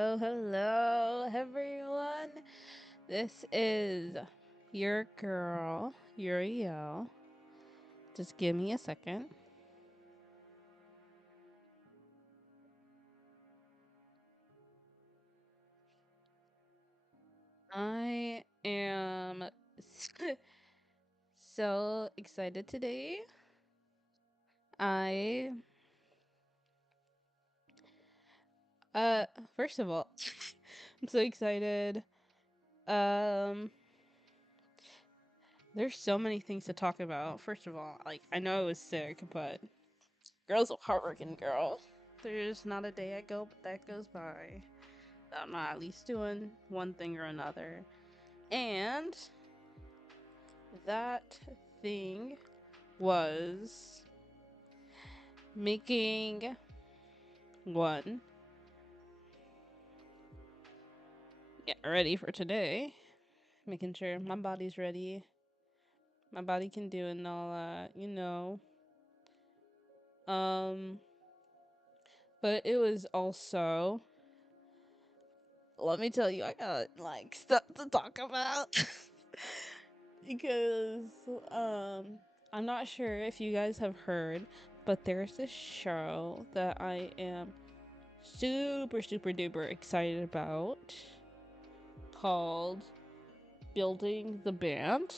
Hello, everyone. This is your girl, Uriel. Just give me a second. I am so excited today. I, uh, First of all, I'm so excited. Um, there's so many things to talk about. First of all, I know I was sick, but girl's a hardworking girl. There's not a day that goes by that I'm not at least doing one thing or another. And that thing was making one, get ready for today, making sure my body's ready, my body can do it and all that. Um, but it was also, let me tell you, I got like stuff to talk about because I'm not sure if you guys have heard, but there's this show that I am super duper excited about called Building the Band.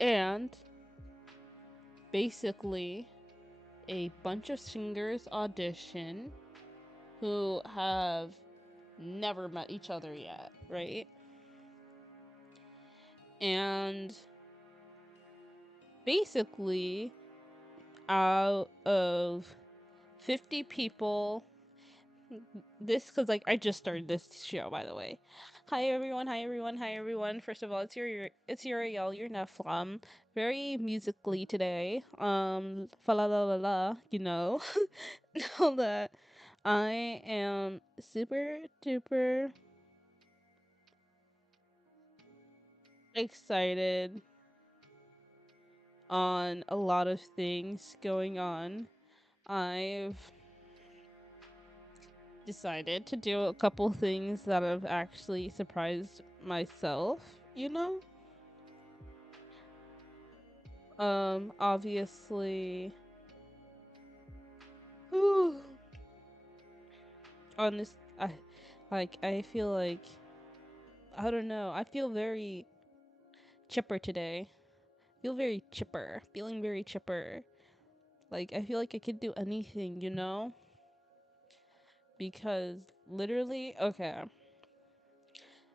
And basically, a bunch of singers audition who have never met each other yet, right? And basically, out of 50 people, this because I just started this show, by the way. Hi everyone, hi everyone, hi everyone. First of all, it's Uriel, your Nephilim. Very musically today. Fa la la la la, know that I am super duper excited on a lot of things going on. I've decided to do a couple things that have actually surprised myself, you know? Obviously, whew, on this, I feel like, I don't know, I feel very chipper today. Feel very chipper, feeling very chipper. Like, I feel like I could do anything, you know? Because literally, okay,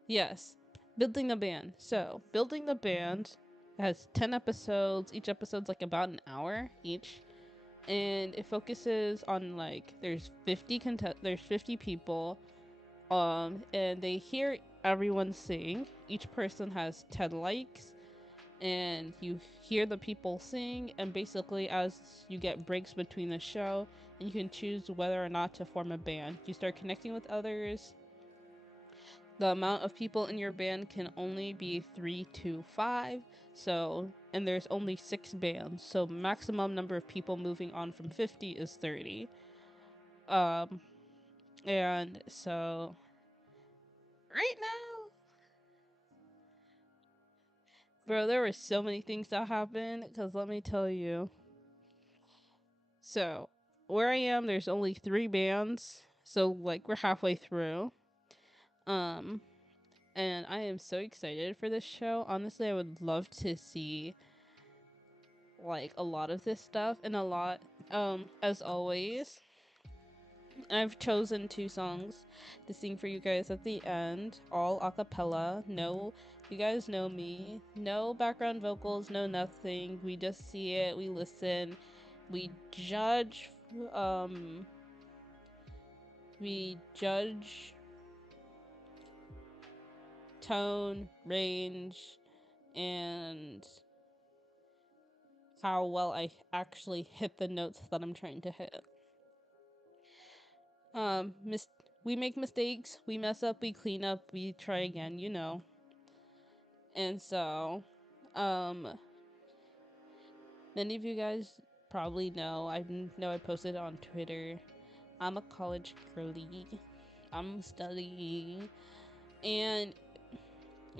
yes, building the band. So, building the band has 10 episodes. Each episode's like about an hour each. And it focuses on like there's 50 people, and they hear everyone sing. Each person has 10 likes, and you hear the people sing, and basically as you get breaks between the show, and you can choose whether or not to form a band. You start connecting with others. The amount of people in your band can only be 3 to 5. So, and there's only 6 bands. So maximum number of people moving on from 50 is 30. Um and so right now, bro, there were so many things that happened cuz let me tell you. So, where I am there's only 3 bands. So like we're halfway through. Um and I am so excited for this show. Honestly, I would love to see like a lot of this stuff and a lot as always I've chosen 2 songs to sing for you guys at the end, all a cappella. No, you guys know me, no background vocals, no nothing. We just see it, we listen, we judge, um we judge tone, range, and how well I actually hit the notes that I'm trying to hit. Um, mis- we make mistakes, we mess up, we clean up, we try again, you know. And so, um, many of you guys probably know. I know I posted on Twitter. I'm a college girly. I'm studying, and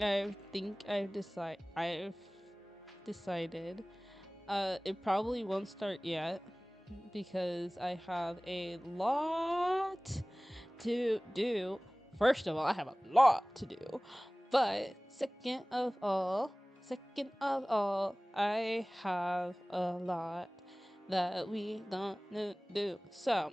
I think I've decided it probably won't start yet because I have a lot to do. First of all, I have a lot to do. But second of all, I have a lot that we don't do. So,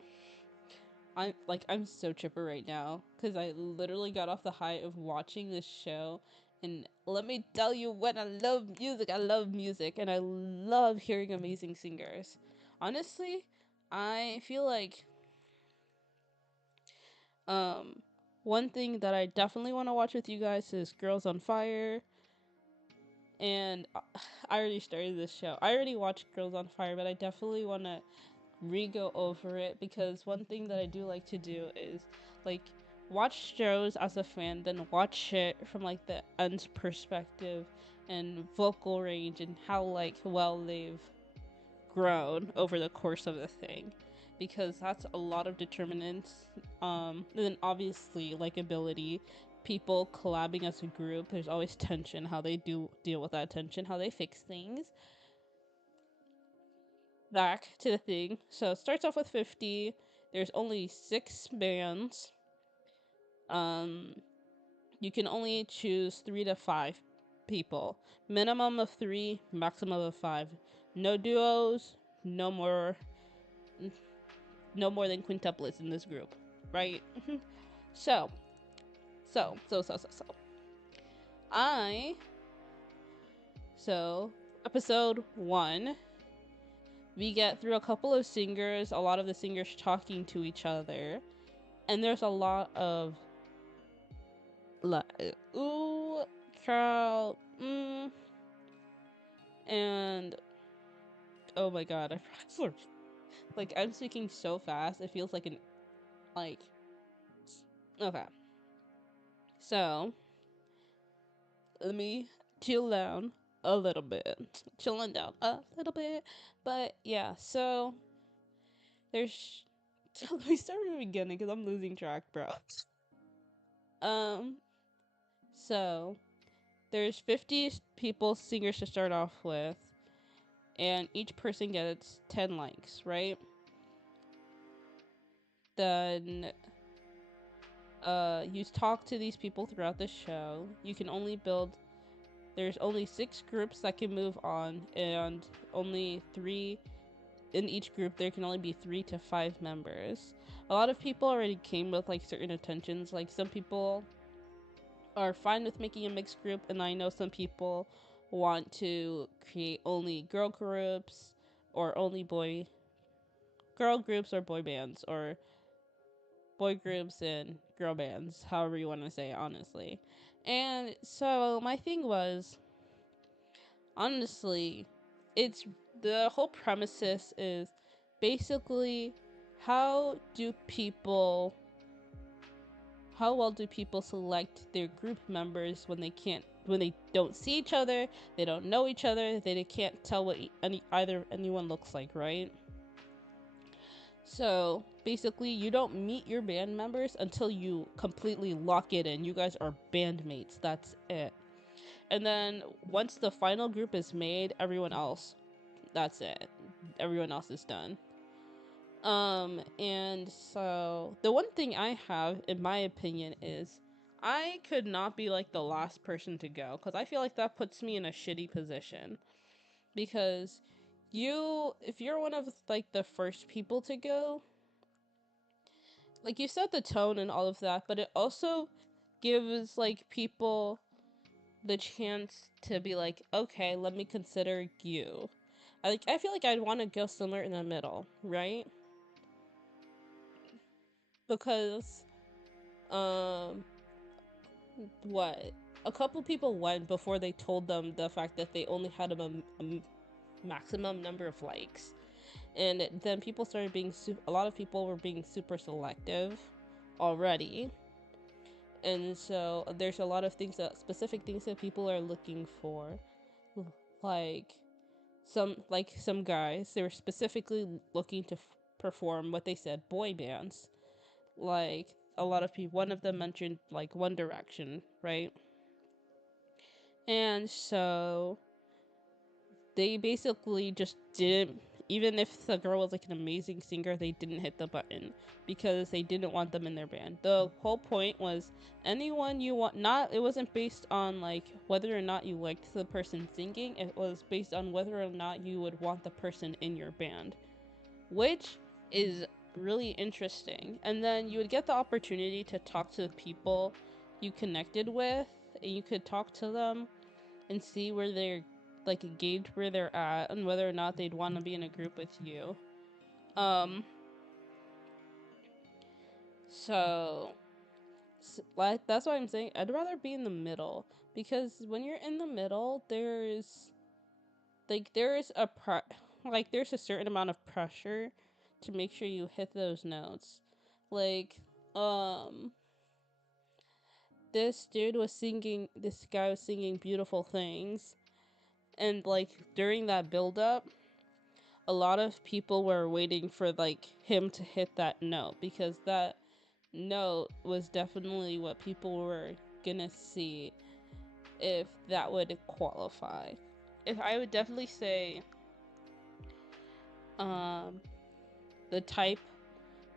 I'm so chipper right now because I literally got off the high of watching this show, and let me tell you, when I love music, and I love hearing amazing singers. Honestly, I feel like um one thing that I definitely want to watch with you guys is Girls on Fire, and I already started this show. I already watched Girls on Fire, but I definitely want to re-go over it because one thing that I do like to do is like watch shows as a fan, then watch it from like the end's perspective and vocal range and how like well they've grown over the course of the thing, because that's a lot of determinants. And then obviously likability, people collabing as a group, there's always tension, how they do deal with that tension, how they fix things. Back to the thing. So it starts off with 50. There's only 6 bands. Um, you can only choose 3 to 5 people. Minimum of 3, maximum of 5. No duos. No more. No more than quintuplets in this group, right? so, so. I so episode 1. We get through a couple of singers. A lot of the singers talking to each other. And there's a lot of like, ooh, Carl, and oh my god, I forgot. Like, I'm speaking so fast, it feels like like, okay. So, let me chill down a little bit. Chilling down a little bit. But yeah, so, there's, let me start from the beginning because I'm losing track, bro. Um, so, there's 50 people, singers to start off with, and each person gets 10 likes, right? Then you talk to these people throughout the show. You can only build, there's only 6 groups that can move on, and only 3 in each group. There can only be 3 to 5 members. A lot of people already came with like certain intentions. Like, some people are fine with making a mixed group, and I know some people want to create only girl groups, or only girl groups, or boy bands, or boy groups and girl bands, however you want to say it, honestly. And so my thing was, honestly, it's the whole premises is basically, how do people how well do people select their group members when they don't see each other, they don't know each other, they can't tell what anyone looks like, right? So basically, you don't meet your band members until you completely lock it in. You guys are bandmates. That's it. And then once the final group is made, that's it. Everyone else is done. And so the one thing I have, in my opinion, is I could not be like the last person to go, because I feel like that puts me in a shitty position. Because if you're one of like the first people to go, like, you set the tone and all of that, but it also gives like people the chance to be like, okay, let me consider you. I feel like I'd want to go somewhere in the middle, right? Because um what, a couple people went before they told them the fact that they only had a maximum number of likes, and then people started being a lot of people were being super selective already. And so there's a lot of specific things that people are looking for, like some guys, they were specifically looking to perform what they said boy bands. Like, a lot of people, one of them mentioned like One Direction, right? And so they basically just didn't, even if the girl was like an amazing singer, they didn't hit the button because they didn't want them in their band. The whole point was anyone you want, not, it wasn't based on like whether or not you liked the person singing, it was based on whether or not you would want the person in your band, which is really interesting. And then you would get the opportunity to talk to the people you connected with, and you could talk to them and see where they're like gauge where they're at and whether or not they'd want to be in a group with you. Um so, like that's why I'm saying I'd rather be in the middle, because when you're in the middle there's like there's a certain amount of pressure to make sure you hit those notes. Like um this guy was singing Beautiful Things, and like during that build up a lot of people were waiting for like him to hit that note, because that note was definitely what people were gonna see if that would qualify. If I would definitely say um the type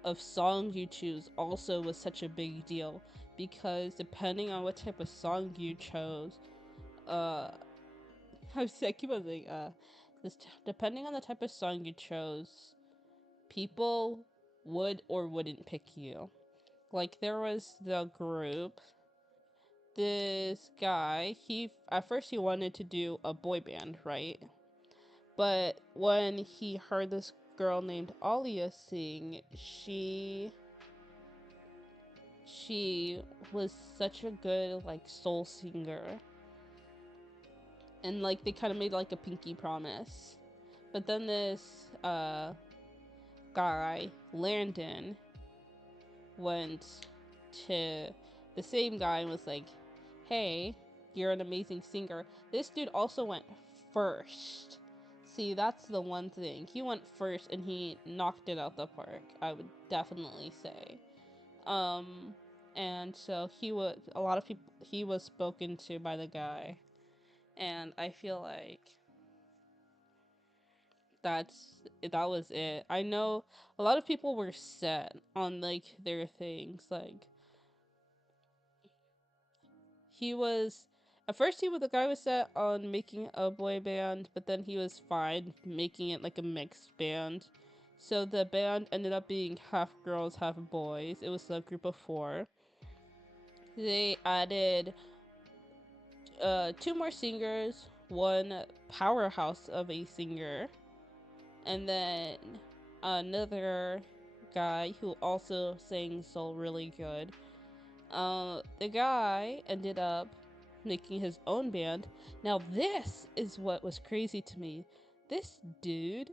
of song you choose also was such a big deal, because depending on what type of song you chose, uh I keep on saying depending on the type of song you chose, people would or wouldn't pick you. Like there was the group, this guy, he at first he wanted to do a boy band, right? But when he heard this girl named Alia sing, she was such a good like soul singer, and like they kind of made like a pinky promise. But then this guy Landon went to the same guy and was like, hey, you're an amazing singer. This dude also went first. See, that's the one thing. He went first and he knocked it out the park, I would definitely say. Um, and so a lot of people, he was spoken to by the guy. And I feel like that was it. I know a lot of people were set on like their things. Like he was at first the guy was set on making a boy band, but then he was fine making it like a mixed band. So the band ended up being half girls, half boys. It was a group of 4. They added two more singers, one powerhouse of a singer, and then another guy who also sang soul really good. The guy ended up making his own band. Now, this is what was crazy to me. This dude,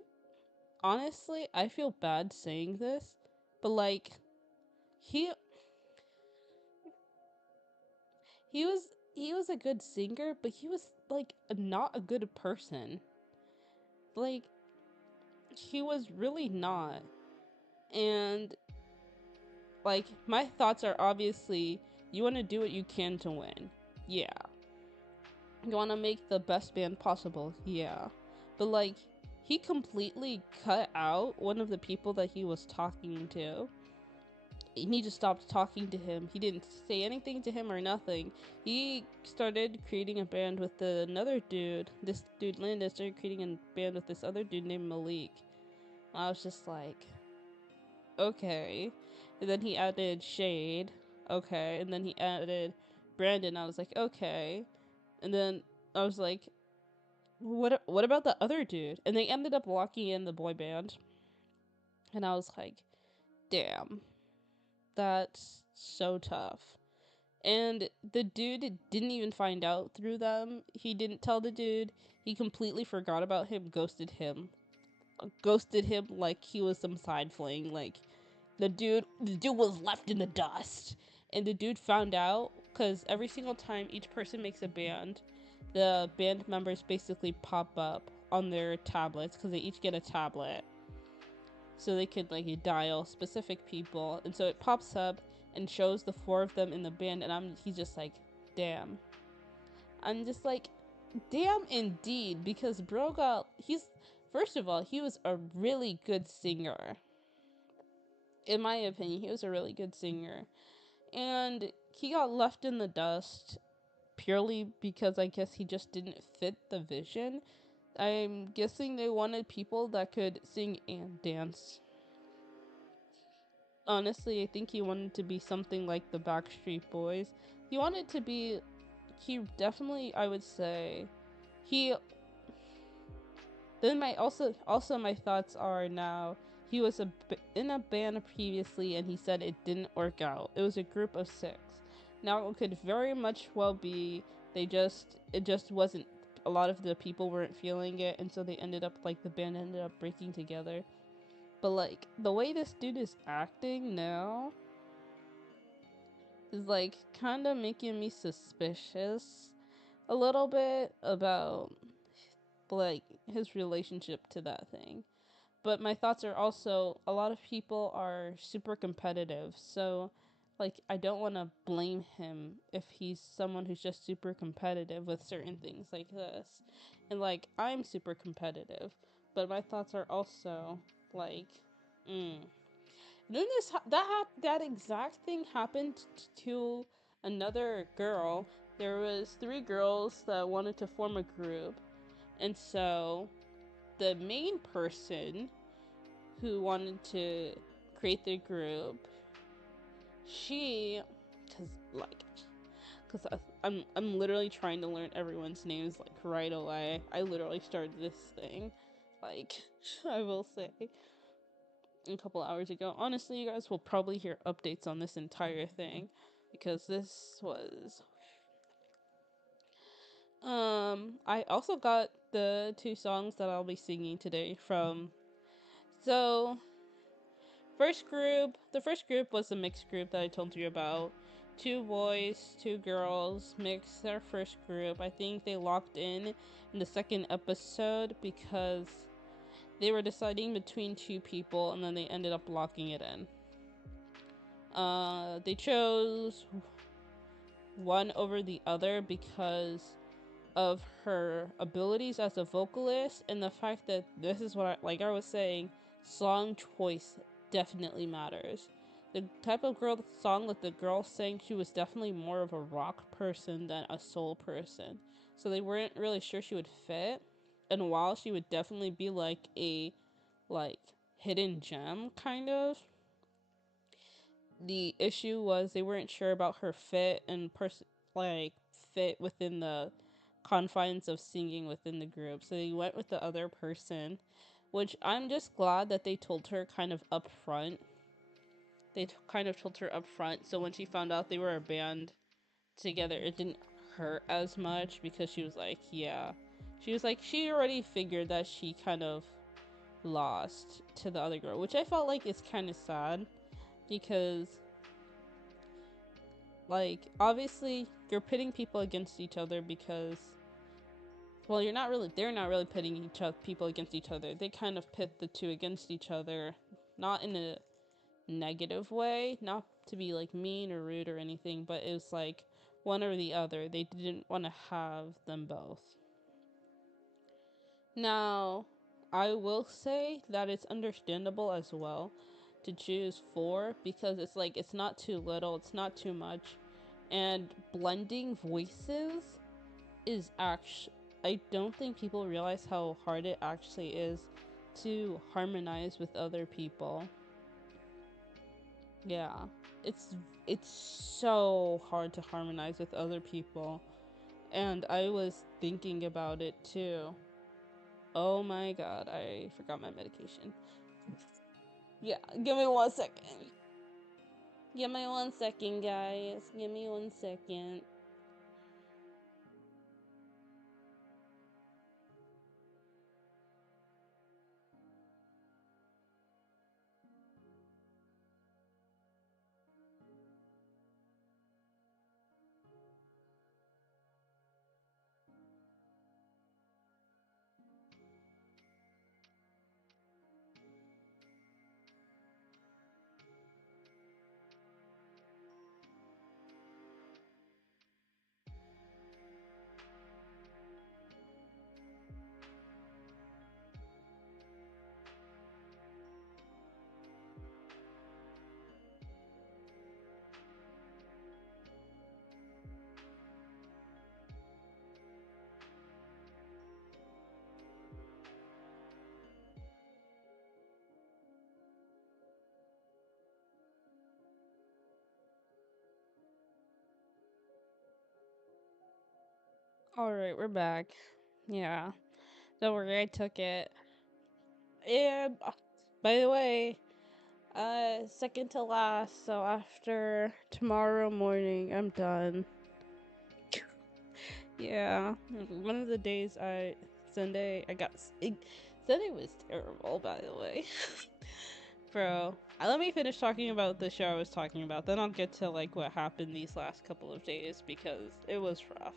honestly, I feel bad saying this, but like, he he was he was a good singer, but he was like not a good person. Like, he was really not. And like, my thoughts are obviously you want to do what you can to win. Yeah. You want to make the best band possible. Yeah. But like, he completely cut out one of the people that he was talking to. He just stopped talking to him. He didn't say anything to him or nothing. He started creating a band with another dude. This dude Landon started creating a band with this other dude named Malik. I was just like, okay. And then he added Shade. Okay. And then he added Brandon. I was like, okay. And then I was like, what about the other dude? And they ended up locking in the boy band. And I was like, damn, that's so tough. And the dude didn't even find out through them. He didn't tell the dude. He completely forgot about him, ghosted him. Ghosted him like he was some side fling. Like, the dude was left in the dust. And the dude found out because every single time each person makes a band, the band members basically pop up on their tablets, because they each get a tablet, so they could like dial specific people. And so it pops up, and shows the four of them in the band, and he's just like, damn. I'm just like, damn indeed, because bro got, first of all, he was a really good singer. In my opinion, he was a really good singer. And he got left in the dust purely because I guess he just didn't fit the vision. I'm guessing they wanted people that could sing and dance. Honestly, I think he wanted to be something like the Backstreet Boys. He wanted to be, he definitely, I would say, he, then my thoughts are now, he was in a band previously and he said it didn't work out. It was a group of 6. Now it could very much well be it just wasn't, a lot of the people weren't feeling it, and so they ended up, like, the band ended up breaking together. But, like, the way this dude is acting now is, like, kind of making me suspicious a little bit about, like, his relationship to that thing. But my thoughts are also, a lot of people are super competitive, so, like, I don't want to blame him if he's someone who's just super competitive with certain things like this. And, like, I'm super competitive, but my thoughts are also, like, Then that exact thing happened to another girl. There was 3 girls that wanted to form a group, and so the main person who wanted to create the group, I'm literally trying to learn everyone's names, like, right away. I literally started this thing, like, I will say, a couple hours ago. Honestly, you guys will probably hear updates on this entire thing, because this was, I also got the 2 songs that I'll be singing today from, so, the first group was the mixed group that I told you about. 2 boys, 2 girls mixed their first group. I think they locked in the second episode because they were deciding between 2 people, and then they ended up locking it in. They chose one over the other because of her abilities as a vocalist, and the fact that this is what I was saying, song choice definitely matters. The type of song that the girl sang, she was definitely more of a rock person than a soul person, so they weren't really sure she would fit. And while she would definitely be like a hidden gem kind of, the issue was they weren't sure about her fit and fit within the confines of singing within the group, so they went with the other person, which I'm just glad that they told her kind of up front. So when she found out they were a band together, it didn't hurt as much, because she was like, yeah, she already figured that she kind of lost to the other girl, which I felt like is kind of sad, because, like, obviously you're pitting people against each other because, well, they're not really pitting people against each other. They kind of pit the 2 against each other, not in a negative way, not to be, like, mean or rude or anything, but it was like one or the other. They didn't want to have them both. Now, I will say that it's understandable as well to choose 4, because it's like, it's not too little, it's not too much, and blending voices is actually, I don't think people realize how hard it actually is to harmonize with other people. Yeah, it's so hard to harmonize with other people, and I was thinking about it too. Oh my god, I forgot my medication. Yeah, give me 1 second. Give me 1 second, guys. Give me 1 second. Alright, we're back. Yeah. Don't worry, I took it. And by the way, second to last, so after tomorrow morning, I'm done. Yeah. One of the days Sunday, Sunday was terrible, by the way. Bro, let me finish talking about the show I was talking about, then I'll get to like what happened these last couple of days because it was rough.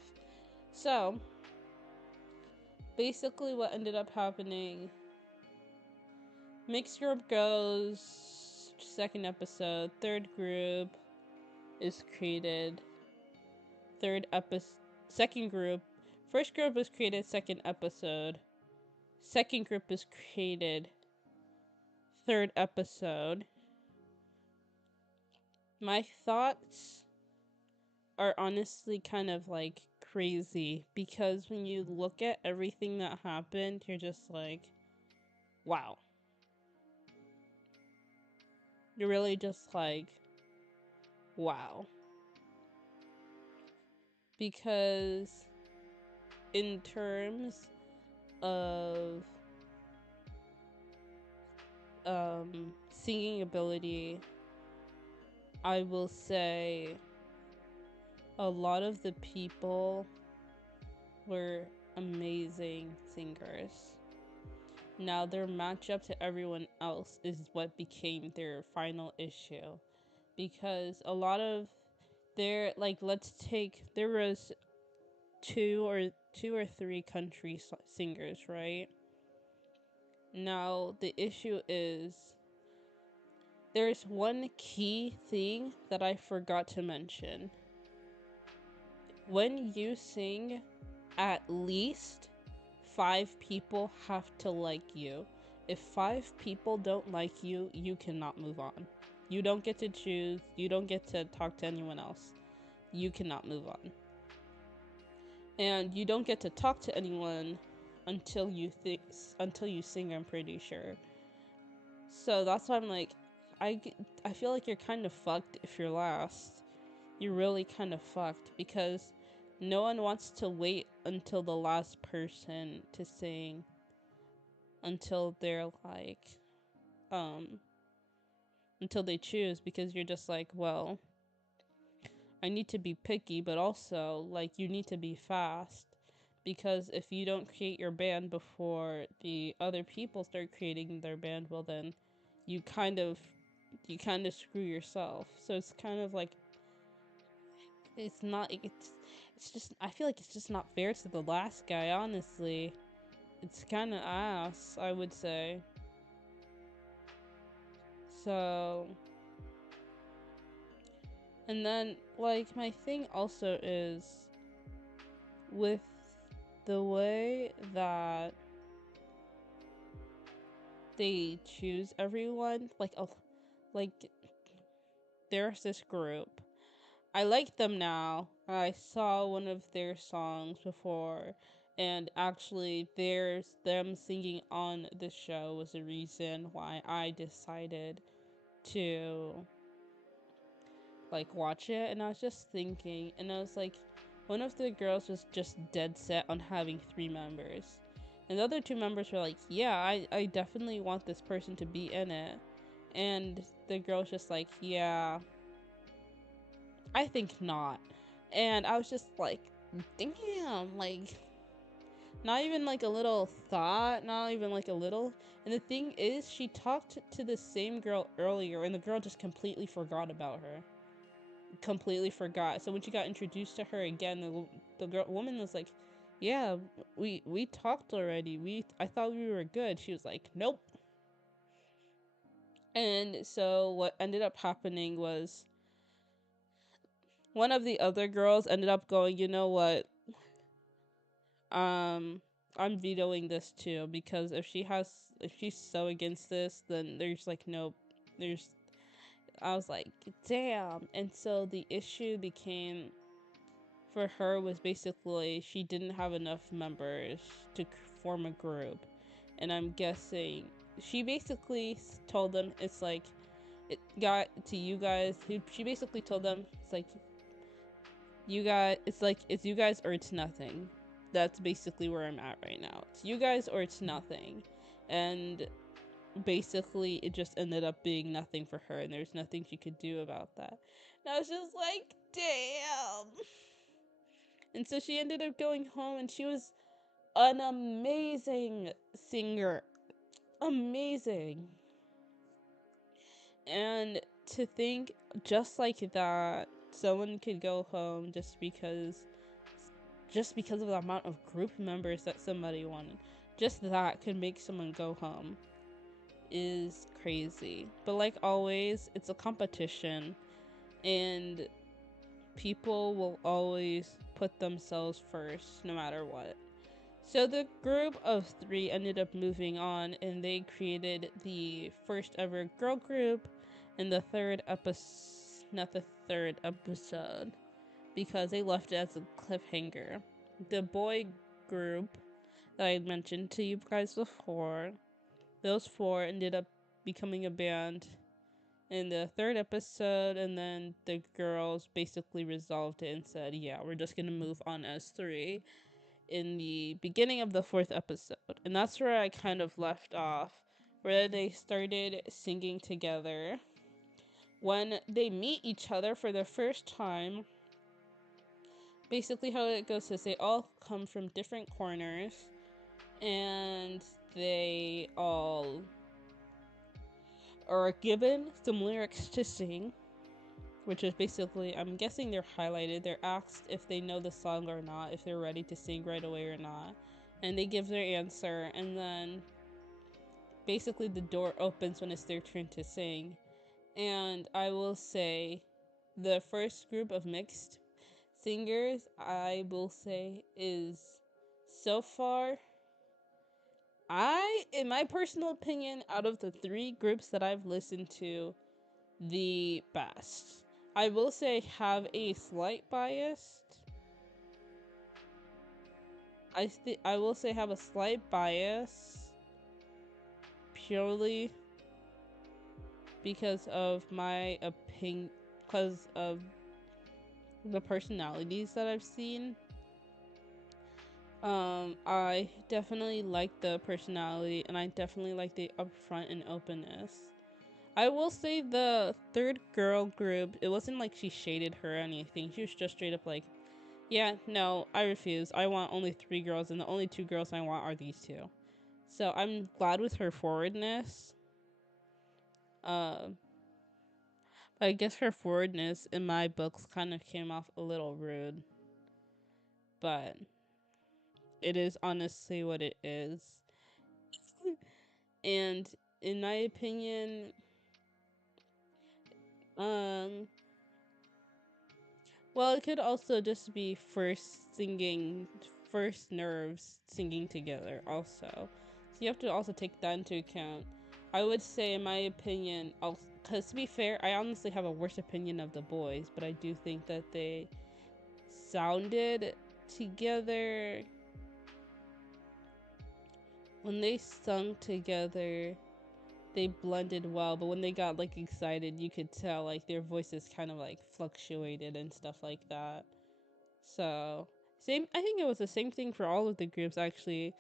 So, basically what ended up happening, mixed group goes, second episode, third group is created, second group, first group was created, second episode, second group is created, third episode. My thoughts are honestly kind of like crazy because when you look at everything that happened, you're just like, wow. You're really just like, wow. Because in terms of singing ability, I will say a lot of the people were amazing singers. Now their matchup to everyone else is what became their final issue, because a lot of there was two or three country singers, right? Now the issue is there's one key thing that I forgot to mention. When you sing, at least 5 people have to like you. If 5 people don't like you, you cannot move on. You don't get to choose. You don't get to talk to anyone else. You cannot move on. And you don't get to talk to anyone until you sing, I'm pretty sure. So that's why I'm like, I feel like you're kind of fucked if you're last. You're really kind of fucked because no one wants to wait until the last person to sing until they're like, until they choose, because you're just like, well, I need to be picky, but also, like, you need to be fast. Because if you don't create your band before the other people start creating their band, well then you kind of screw yourself. So it's kind of like, it's just, I feel like it's just not fair to the last guy, honestly. It's kind of ass, I would say. So, and then, like, my thing also is with the way that they choose everyone, like, there's this group. I like them now. I saw one of their songs before, and actually, there's them singing on the show was the reason why I decided to like watch it. And I was just thinking, and I was like, one of the girls was just dead set on having 3 members, and the other 2 members were like, yeah, I definitely want this person to be in it. And the girl's just like, yeah, I think not. And I was just like, damn, like, not even like a little thought, not even like a little. And the thing is, she talked to the same girl earlier, and the girl just completely forgot about her. Completely forgot. So when she got introduced to her again, the woman was like, yeah, we talked already. I thought we were good. She was like, nope. And so what ended up happening was one of the other girls ended up going, you know what? I'm vetoing this too, because if she's so against this, then there's like no, there's, I was like, damn. And so the issue became for her was basically she didn't have enough members to form a group. And I'm guessing she basically told them, it's like, it got to you guys, she basically told them, it's like, you guys, it's like, it's you guys or it's nothing. that's basically where I'm at right now. It's you guys or it's nothing. And basically it just ended up being nothing for her, and there's nothing she could do about that. And I was just like, damn. And so she ended up going home, and she was an amazing singer. Amazing. And to think just like that, someone could go home just because of the amount of group members that somebody wanted. Just that could make someone go home is crazy. But like always, it's a competition, and people will always put themselves first no matter what. So the group of three ended up moving on, and they created the first ever girl group in the third episode, not the third episode, because they left it as a cliffhanger. The boy group that I mentioned to you guys before, those four ended up becoming a band in the third episode, and then the girls basically resolved it and said, yeah, we're just gonna move on as three in the beginning of the fourth episode. And that's where I kind of left off, where they started singing together. When they meet each other for the first time, basically how it goes is they all come from different corners, and they all are given some lyrics to sing, which is basically, I'm guessing they're highlighted. They're asked if they know the song or not, if they're ready to sing right away or not. And they give their answer, and then basically the door opens when it's their turn to sing. And I will say, the first group of mixed singers, I will say, is so far, in my personal opinion, out of the three groups that I've listened to, the best. I will say have a slight bias. I will say have a slight bias purely because of my opinion, because of the personalities that I've seen. I definitely like the personality, and I definitely like the upfront and openness. I will say the third girl group, it wasn't like she shaded her or anything. She was just straight up like, yeah, no, I refuse. I want only 3 girls, and the only 2 girls I want are these 2. So I'm glad with her forwardness. Uh, I guess her forwardness in my books kind of came off a little rude, but it is honestly what it is. And in my opinion, um, well, it could also just be first nerves singing together also. So you have to also take that into account. I would say, in my opinion, because to be fair, I honestly have a worse opinion of the boys, but I do think that they sounded together. When they sung together, they blended well, but when they got like excited, you could tell like their voices kind of like fluctuated and stuff like that. So, I think it was the same thing for all of the groups actually.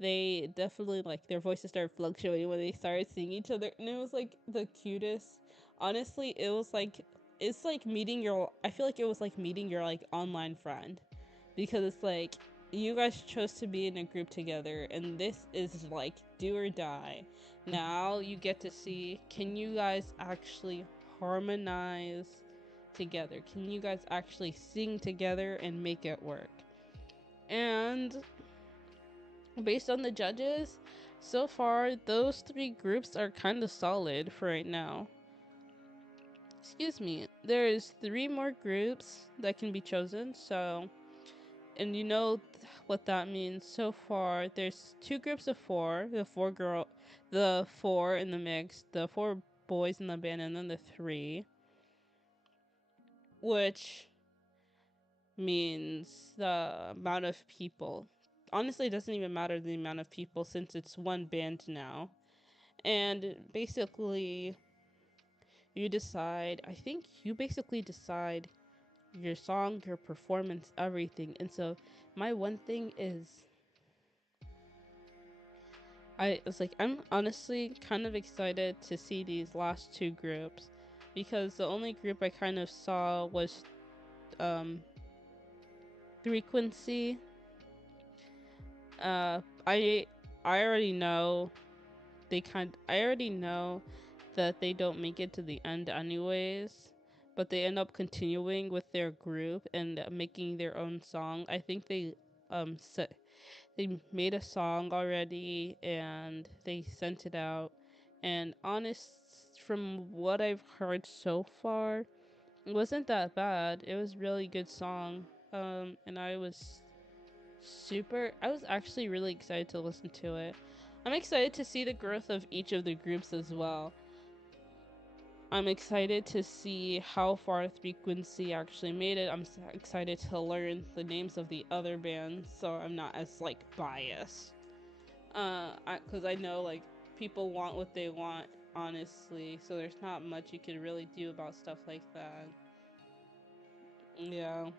They definitely like their voices started fluctuating when they started seeing each other, and it was like the cutest. Honestly, it's like meeting your I feel like it was like meeting your like online friend, because it's like you guys chose to be in a group together, and this is like do or die. Now you get to see, can you guys actually harmonize together? Can you guys actually sing together and make it work? And based on the judges, so far those 3 groups are kind of solid for right now. Excuse me. There's 3 more groups that can be chosen, so, and you know what that means. So far there's 2 groups of 4, the 4 in the mix, the 4 boys in the band, and then the 3, which means the amount of people. Honestly, it doesn't even matter the amount of people since it's one band now. And basically, I think you basically decide your song, your performance, everything. And so My one thing is I'm honestly kind of excited to see these last two groups because the only group I kind of saw was um Frequency. I already know I already know that they don't make it to the end anyways, but they end up continuing with their group and making their own song. I think they made a song already and they sent it out. And honest, from what I've heard so far, it wasn't that bad. It was a really good song. And I was actually really excited to listen to it. I'm excited to see the growth of each of the groups as well. I'm excited to see how far Frequency actually made it. I'm excited to learn the names of the other bands so I'm not as like biased. Because I know like people want what they want, honestly, so there's not much you can really do about stuff like that. Yeah.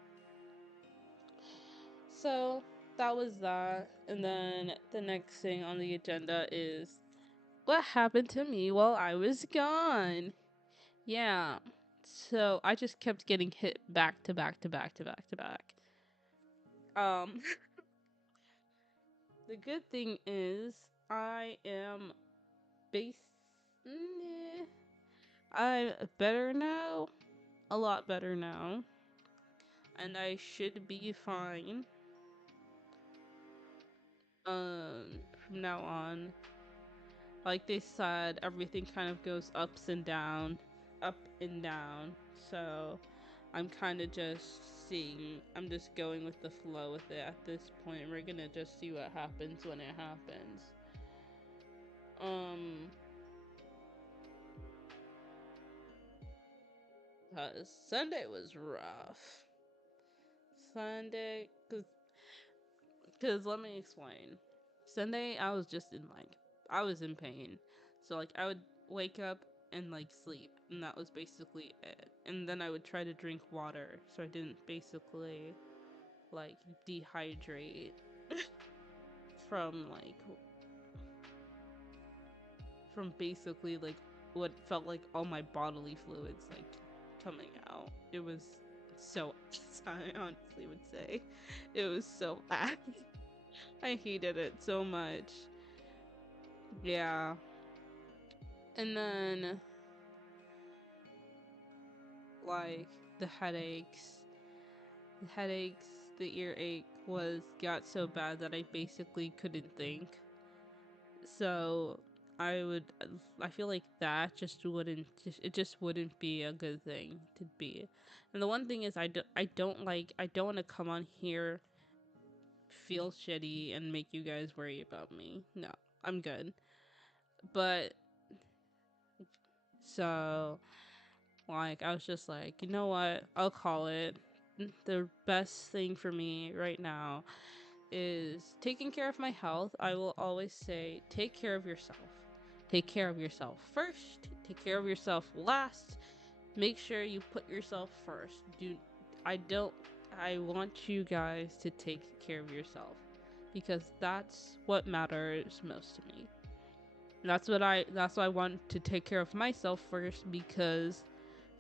So that was that. And then the next thing on the agenda is what happened to me while I was gone. Yeah. So I just kept getting hit back to back to back to back to back. Um the good thing is I am base I'm better now. A lot better now. And I should be fine. From now on. Like they said, everything kind of goes ups and down, up and down. So I'm kind of just I'm just going with the flow with it at this point. We're gonna just see what happens when it happens. Um, cause Sunday was rough. Sunday, cause let me explain. Sunday, I was in pain. So like I would wake up and like sleep, and that was basically it. And then I would try to drink water, so I didn't basically like dehydrate from like from basically like what felt like all my bodily fluids like coming out. It was so I honestly would say it was so bad. I hated it so much. Yeah. And then like the headaches, the earache was got so bad that I basically couldn't think. So I would I feel like that it just wouldn't be a good thing to be. And the one thing is I don't want to come on here feel shitty and make you guys worry about me. No, I'm good. But so like I was just like, you know what? I'll call it. The best thing for me right now is taking care of my health. I will always say, take care of yourself. Take care of yourself first. Take care of yourself last. Make sure you put yourself first. I don't I want you guys to take care of yourself because that's what matters most to me. That's why I want to take care of myself first because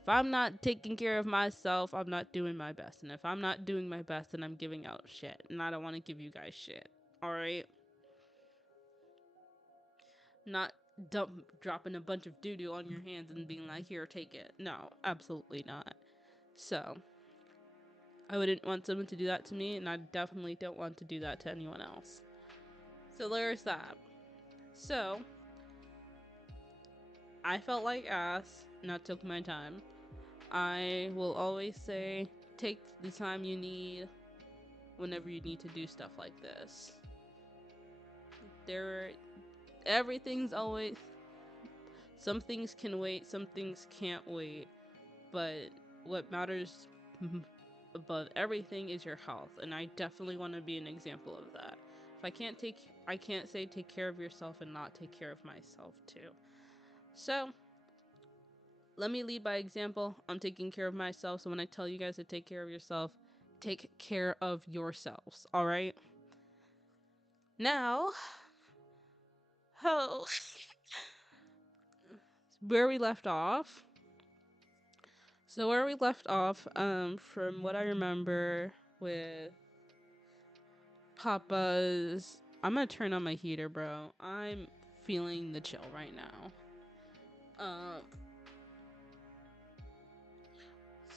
if I'm not taking care of myself, I'm not doing my best. And if I'm not doing my best, then I'm giving out shit. And I don't want to give you guys shit. Alright? Not dropping a bunch of doo doo on your hands and being like, here, take it. No, absolutely not. So, I wouldn't want someone to do that to me, and I definitely don't want to do that to anyone else. So, there's that. So, I felt like ass, and I took my time. I will always say, take the time you need whenever you need to do stuff like this. There, everything's always, some things can wait, some things can't wait, but what matters above everything is your health, and I definitely want to be an example of that. If I can't say take care of yourself and not take care of myself too. So, let me lead by example. I'm taking care of myself, so when I tell you guys to take care of yourself, take care of yourselves, all right? Now, oh, where we left off. So where we left off, from what I remember with Papa's, I'm gonna turn on my heater, bro. I'm feeling the chill right now.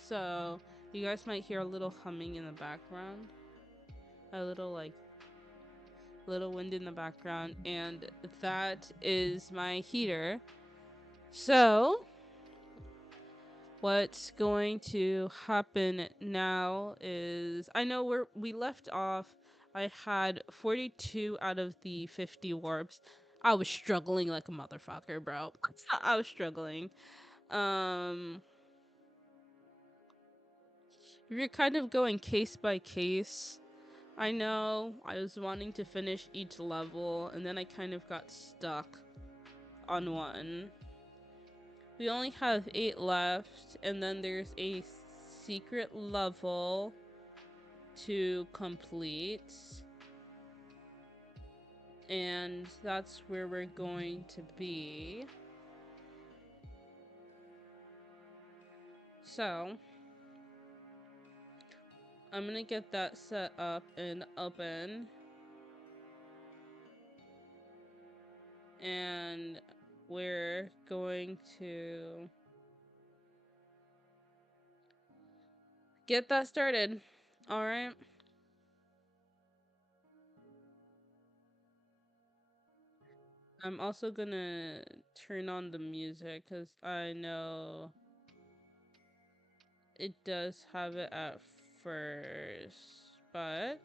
So you guys might hear a little humming in the background, a little like little wind in the background, and that is my heater. So what's going to happen now is, I know we left off. I had 42 out of the 50 warps. I was struggling like a motherfucker, bro. I was struggling. You're kind of going case by case. I know I was wanting to finish each level, and then I kind of got stuck on one. We only have 8 left, and then there's a secret level to complete. And that's where we're going to be. So, I'm gonna get that set up and open. And we're going to get that started. Alright. I'm also gonna turn on the music because I know it does have it at first, but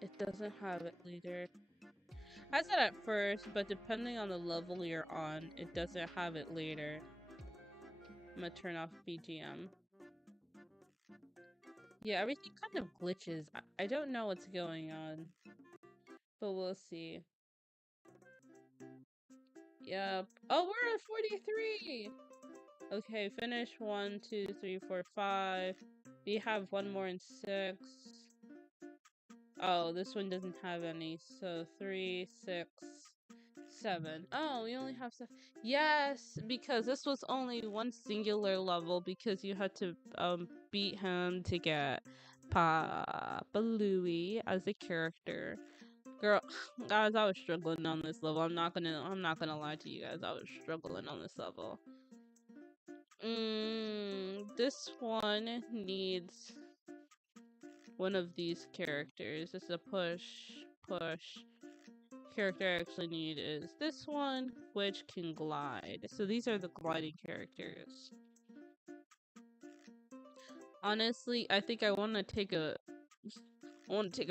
it doesn't have it later. Has it at first, but depending on the level you're on, it doesn't have it later. I'm gonna turn off BGM. Yeah, everything kind of glitches. I don't know what's going on, but we'll see. Yep. Oh, we're at 43! Okay, finish 1, 2, 3, 4, 5. We have one more in 6. Oh, this one doesn't have any. So 3, 6, 7. Oh, we only have 7. Yes, because this was only one singular level because you had to beat him to get Papa Louie as a character. Girl, guys, I was struggling on this level. I'm not gonna lie to you guys. I was struggling on this level. This one needs one of these characters. This is a push. Character I actually need is this one, which can glide. So these are the gliding characters. Honestly, I think I want to take a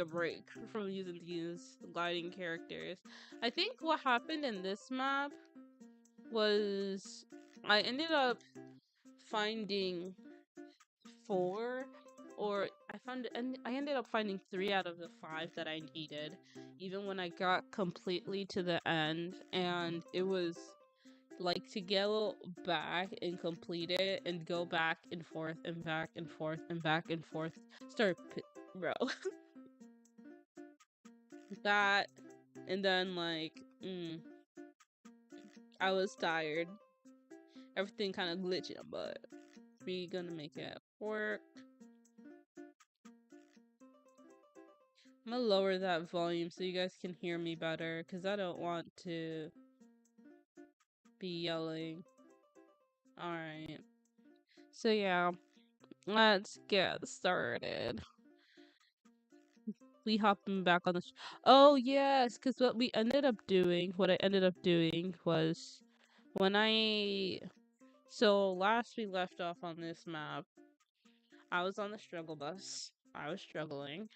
break from using these gliding characters. I think what happened in this map was I ended up finding 4, or I ended up finding 3 out of the 5 that I needed, even when I got completely to the end, and it was like to go back and complete it and go back and forth and back and forth and back and forth. Bro. That, and then like, I was tired. Everything kind of glitching, but we gonna make it work. I'm gonna lower that volume so you guys can hear me better, because I don't want to be yelling. Alright. So yeah, let's get started. We hopping back on the oh yes, because what I ended up doing was when so last we left off on this map, I was on the struggle bus. I was struggling.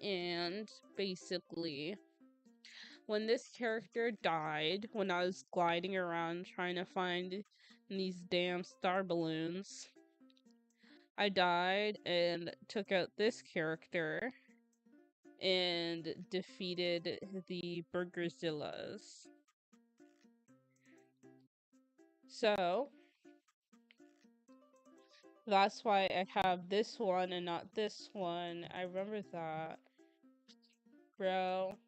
And basically, when this character died, when I was gliding around trying to find these damn star balloons, I died and took out this character and defeated the Burgerzillas. So, That's why I have this one and not this one. I remember that. Bro.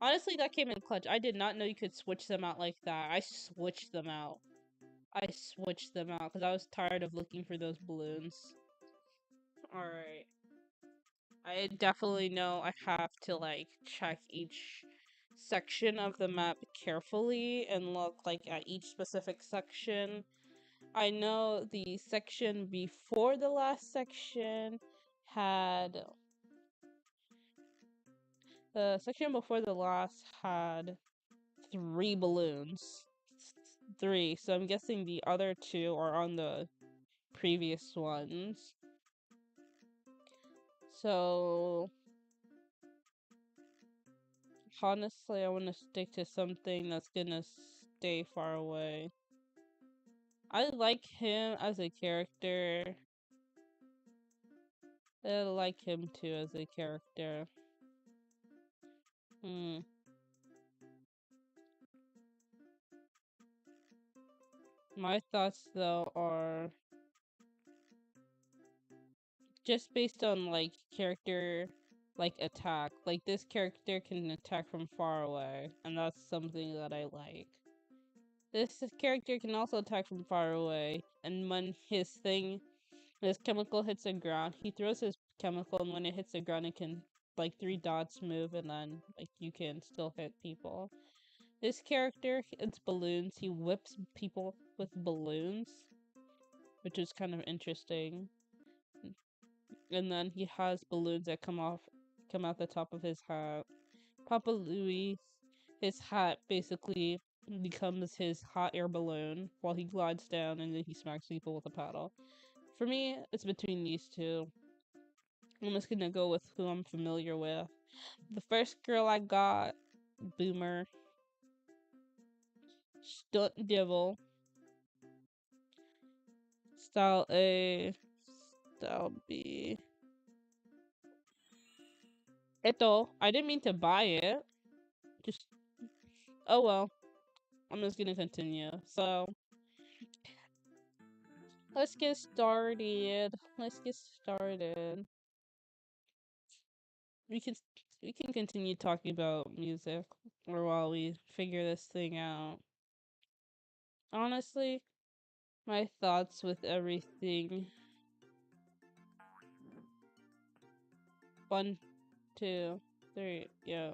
Honestly, that came in clutch. I did not know you could switch them out like that. I switched them out. Because I was tired of looking for those balloons. Alright. I definitely know I have to, like, check each section of the map carefully and look, like, at each specific section. I know the section before the last section had... The section before the last had 3 balloons. 3, so I'm guessing the other 2 are on the previous ones. So... honestly, I want to stick to something that's gonna stay far away. I like him as a character. I like him too as a character. My thoughts though are just based on like character like attack. Like this character can attack from far away, and that's something that I like. This character can also attack from far away, and when his chemical hits the ground, he throws his chemical, and when it hits the ground, it can, like, 3 dots move, and then, like, you can still hit people. This character, it's balloons. He whips people with balloons, which is kind of interesting. And then he has balloons that come out the top of his hat. Papa Louie, his hat basically becomes his hot air balloon while he glides down, and then he smacks people with a paddle. For me, it's between these two. I'm just gonna go with who I'm familiar with. The first girl I got, Boomer. Stunt Devil. Style A. Style B. Eto. I didn't mean to buy it. Just... oh well. I'm just gonna continue. So, let's get started. We can continue talking about music, or while we figure this thing out. Honestly, my thoughts with everything. 1, 2, 3, yeah.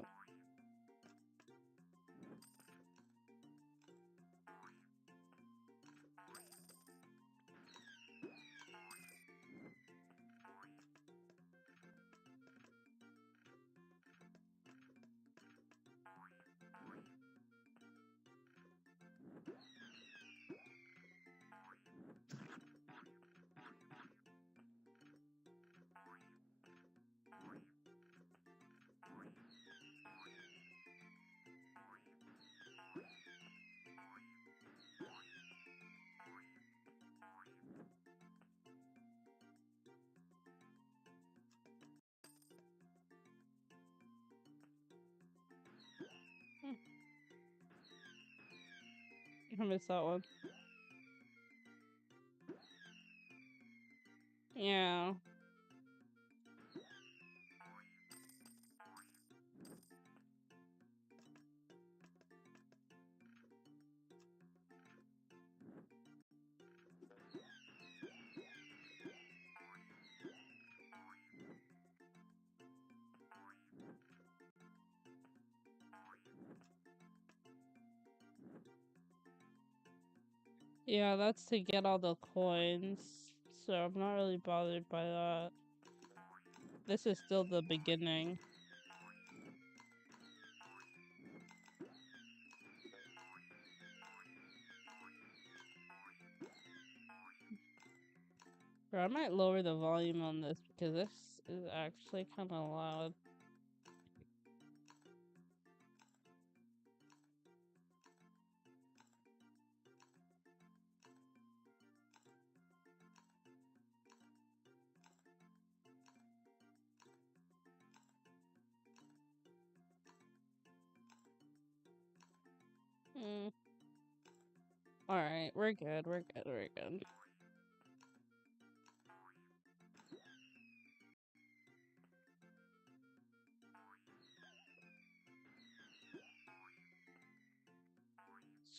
I missed that one. Yeah. Yeah, that's to get all the coins. So I'm not really bothered by that. This is still the beginning. Bro, I might lower the volume on this because this is actually kind of loud. Alright, we're good.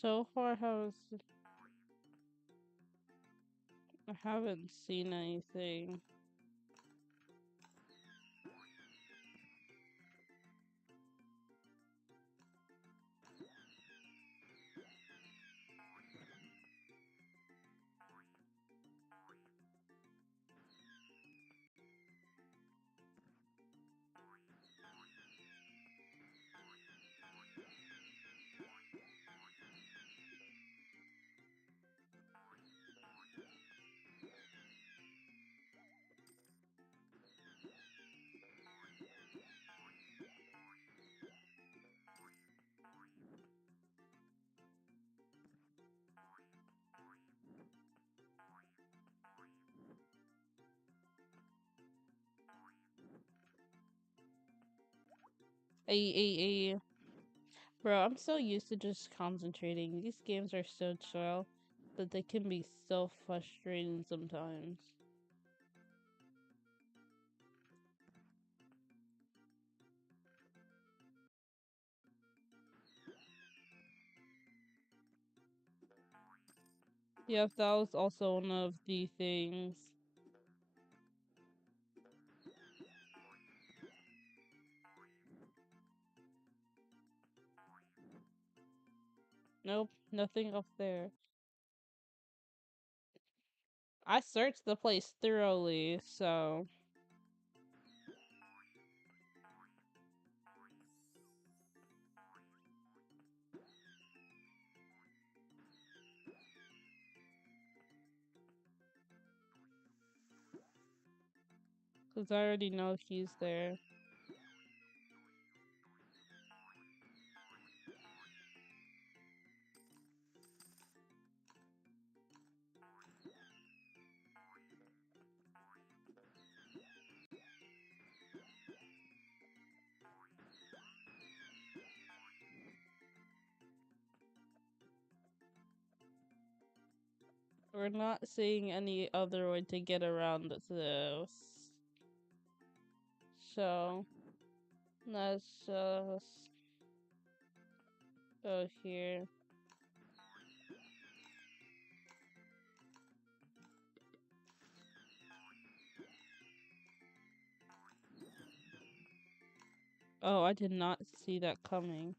So far, I haven't seen anything. A. Bro, I'm so used to just concentrating. These games are so chill, but they can be so frustrating sometimes. Yep, that was also one of the things. Nope, nothing up there. I searched the place thoroughly, so... Because I already know he's there. We're not seeing any other way to get around this. So... Let's just... go here. Oh, I did not see that coming.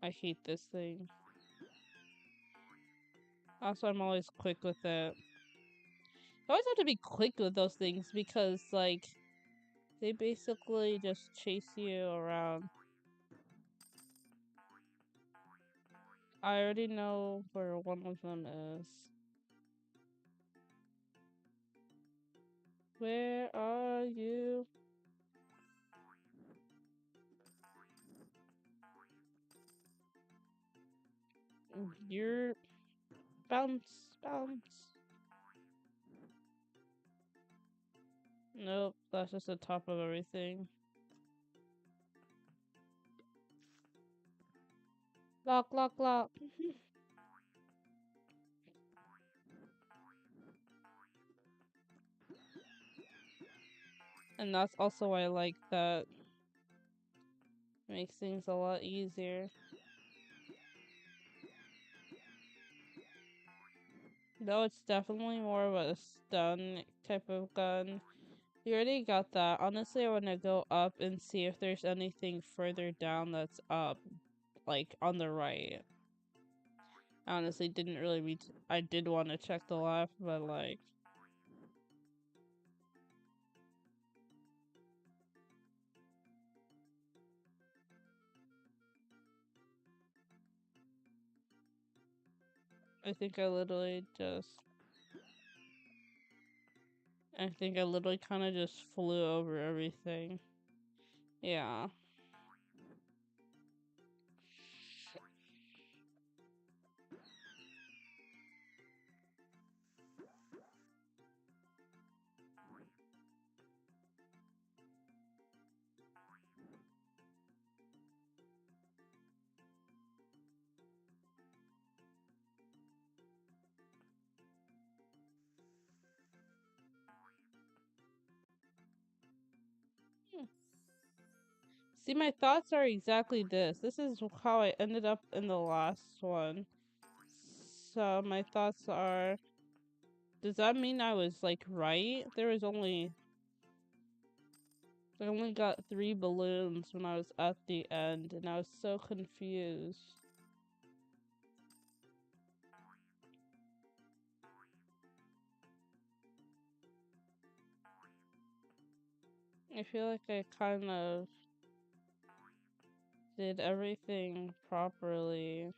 I hate this thing. Also, I'm always quick with it. You always have to be quick with those things because, like, they basically just chase you around. I already know where one of them is. Where are you? You're... bounce, bounce. Nope, that's just the top of everything. Lock, lock, lock. And that's also why I like that. Makes things a lot easier. Though it's definitely more of a stun type of gun. You already got that. Honestly, I want to go up and see if there's anything further down that's up. Like, on the right. I honestly didn't really read. I did want to check the left, but like... I think I literally just... I think I literally kind of just flew over everything. Yeah. See, my thoughts are exactly this. This is how I ended up in the last one. So my thoughts are, does that mean I was like right? I only got 3 balloons when I was at the end, and I was so confused. I feel like I kind of did everything properly.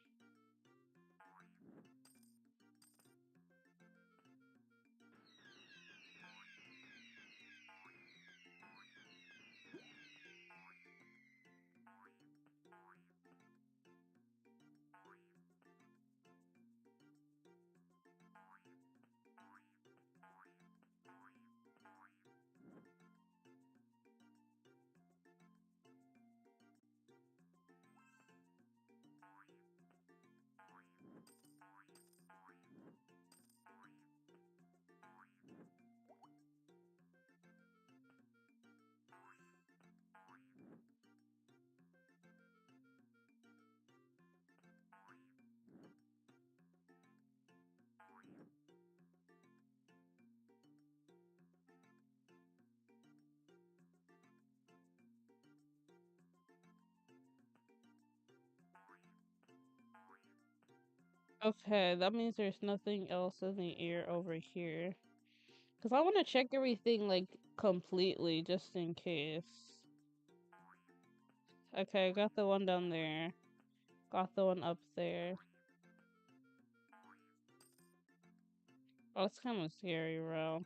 Okay, that means there's nothing else in the air over here. Because I want to check everything, like, completely, just in case. Okay, I got the one down there. Got the one up there. Oh, it's kind of scary, bro.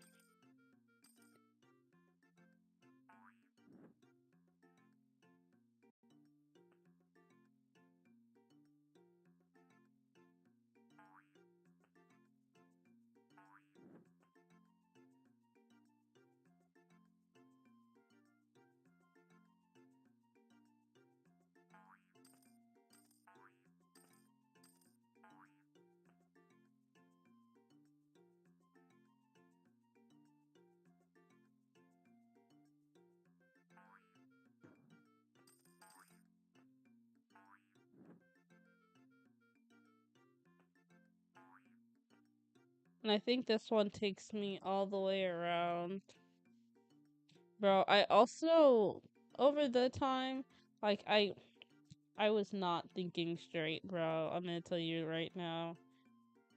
And I think this one takes me all the way around. Bro, I also, over the time, like, I was not thinking straight, bro. I'm gonna tell you right now.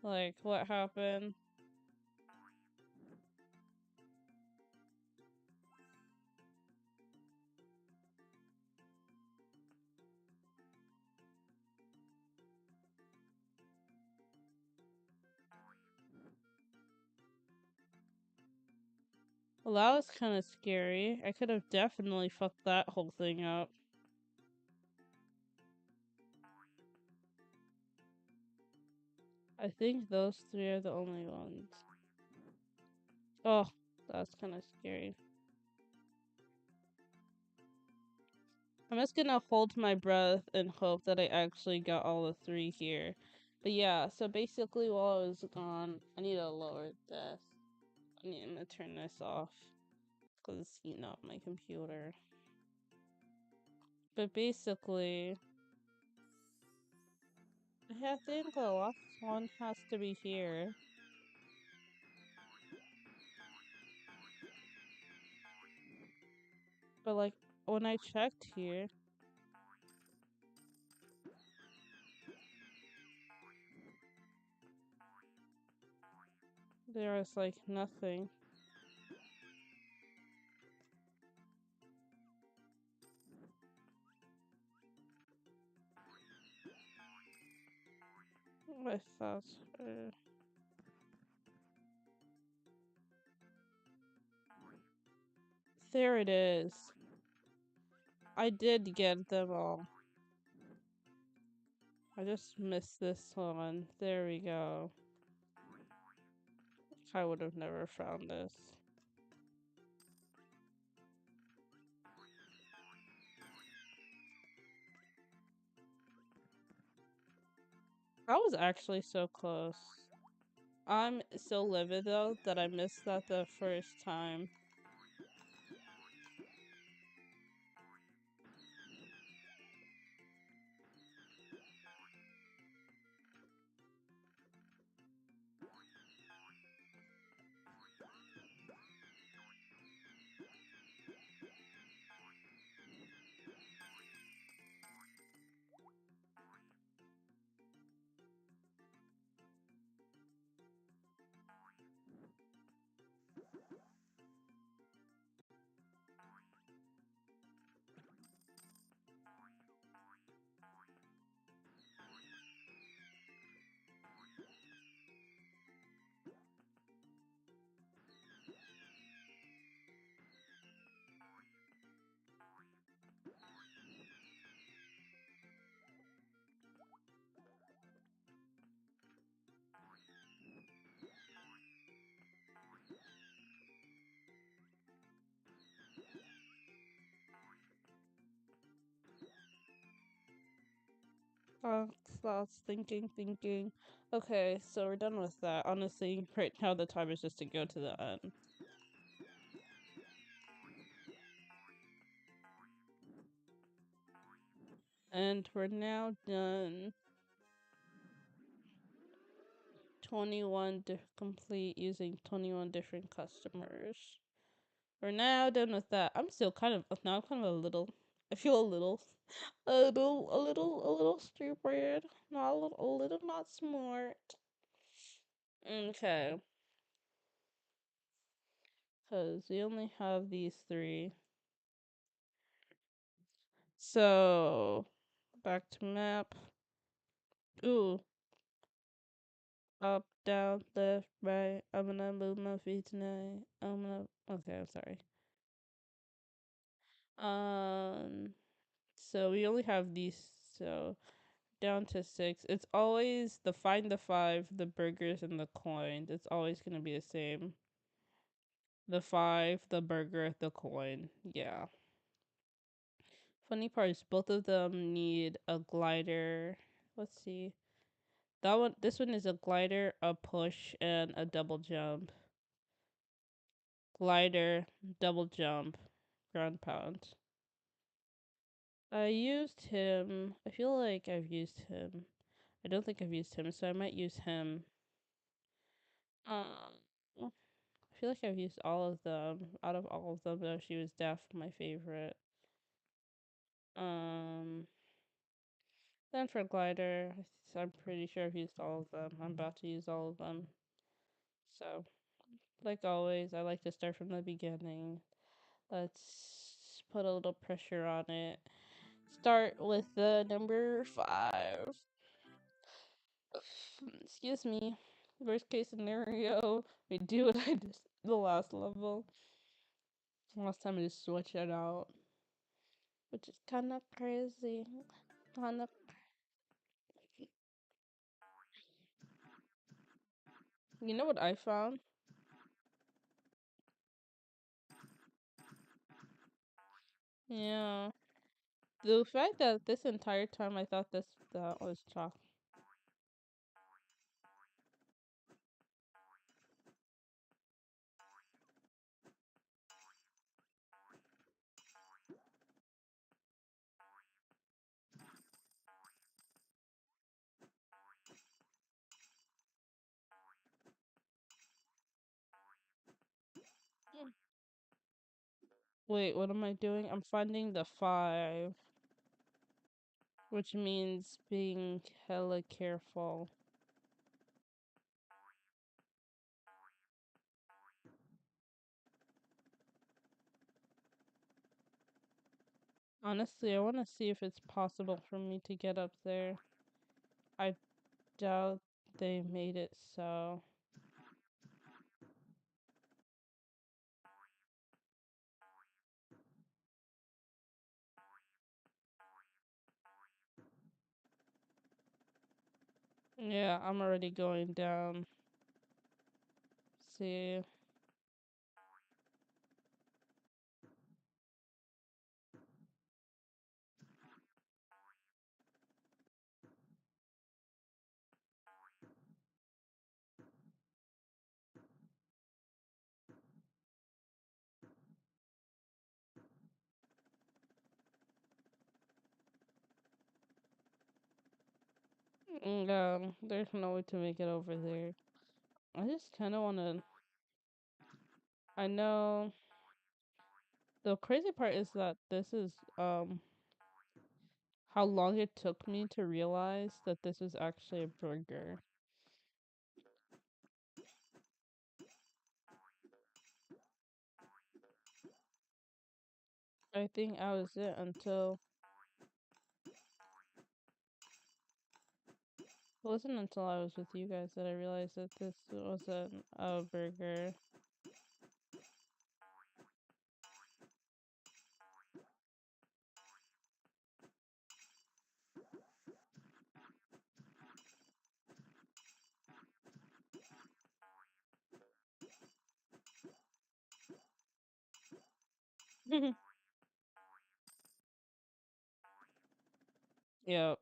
Like, what happened? Well, that was kind of scary. I could have definitely fucked that whole thing up. I think those 3 are the only ones. Oh, that's kind of scary. I'm just gonna hold my breath and hope that I actually got all the 3 here. But yeah, so basically while I was gone, I need to lower this. I'm gonna turn this off because it's heating up my computer. But basically, I think the last one has to be here. But like, when I checked here, there was like nothing. My thoughts are... There it is. I did get them all. I just missed this one. There we go. I would have never found this. I was actually so close. I'm so livid though that I missed that the first time. Thoughts, thinking. Okay, so we're done with that. Honestly, right now the time is just to go to the end. And we're now done. 21 complete using 21 different customers. We're now done with that. I'm still kind of now I'm kind of a little. I feel a little stupid. Not a little not smart. Okay, because we only have these three. So back to map. Ooh, up, down, left, right. I'm gonna move my feet tonight. I'm gonna. Okay, I'm sorry. Um. So we only have these. So down to six. It's always the find the five, the burgers, and the coin. It's always gonna be the same. The five, the burger, the coin. Yeah. Funny part is both of them need a glider. Let's see. This one is a glider, a push, and a double jump. Glider, double jump, ground pound. I used him. I feel like I've used him. I don't think I've used him, so I might use him. I feel like I've used all of them. Out of all of them, though, she was definitely my favorite. Um, then for glider, I'm pretty sure I've used all of them. I'm about to use all of them. So, like always, I like to start from the beginning. Let's put a little pressure on it. Start with the number 5. Excuse me. Worst case scenario, we do what I did the last level. Last time I just switched it out, which is kind of crazy. Kind of. You know what I found? Yeah. The fact that this entire time I thought that was chalk. Wait, what am I doing? I'm finding the 5, which means being hella careful. Honestly, I want to see if it's possible for me to get up there. I doubt they made it so. Yeah, I'm already going down. See. There's no way to make it over there. I just kind of want to. I know. The crazy part is that this is how long it took me to realize that this is actually a burger. I think I was it until it wasn't until I was with you guys that I realized that this wasn't a burger. Yep.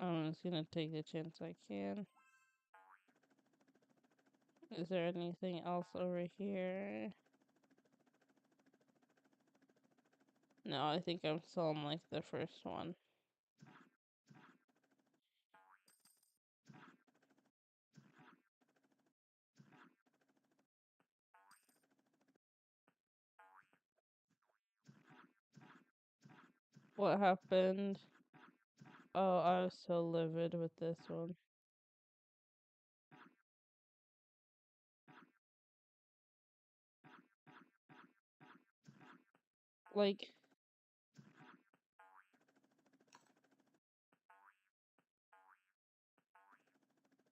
I'm just gonna take the chance I can. Is there anything else over here? No, I think I'm still on like the first one. What happened? Oh, I was so livid with this one. Like,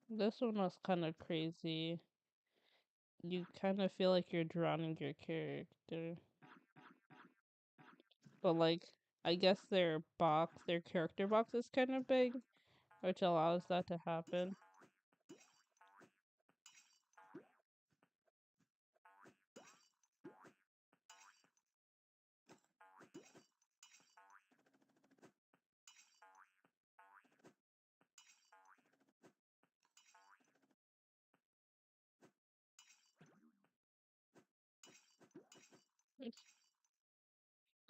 this one was kind of crazy. You kind of feel like you're drowning your character. But, like, I guess their character box is kind of big, which allows that to happen.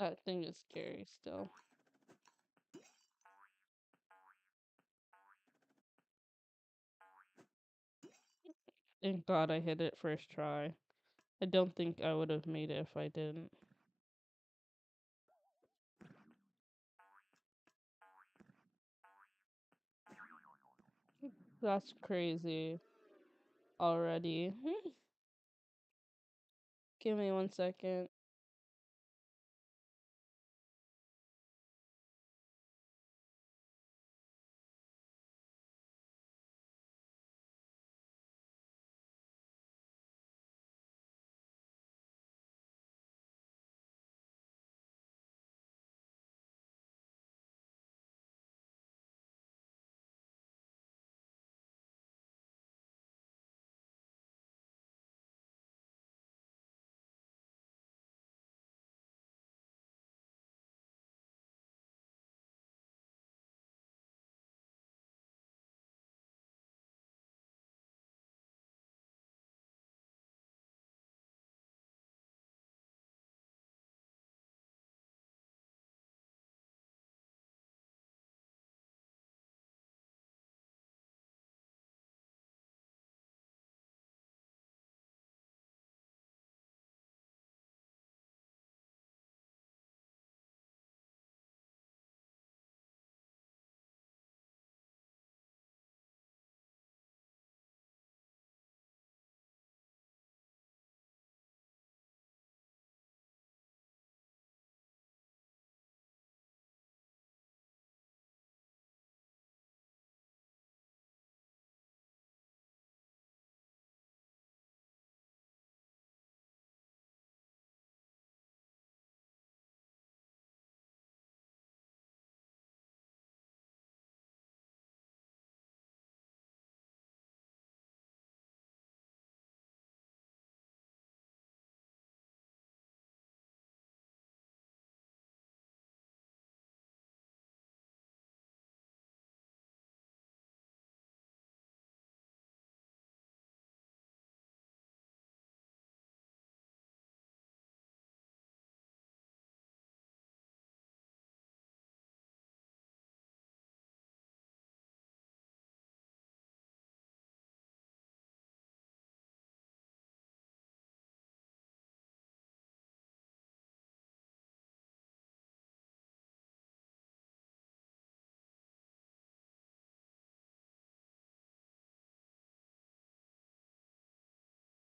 That thing is scary still. Thank God I hit it first try. I don't think I would have made it if I didn't. That's crazy already. Give me 1 second.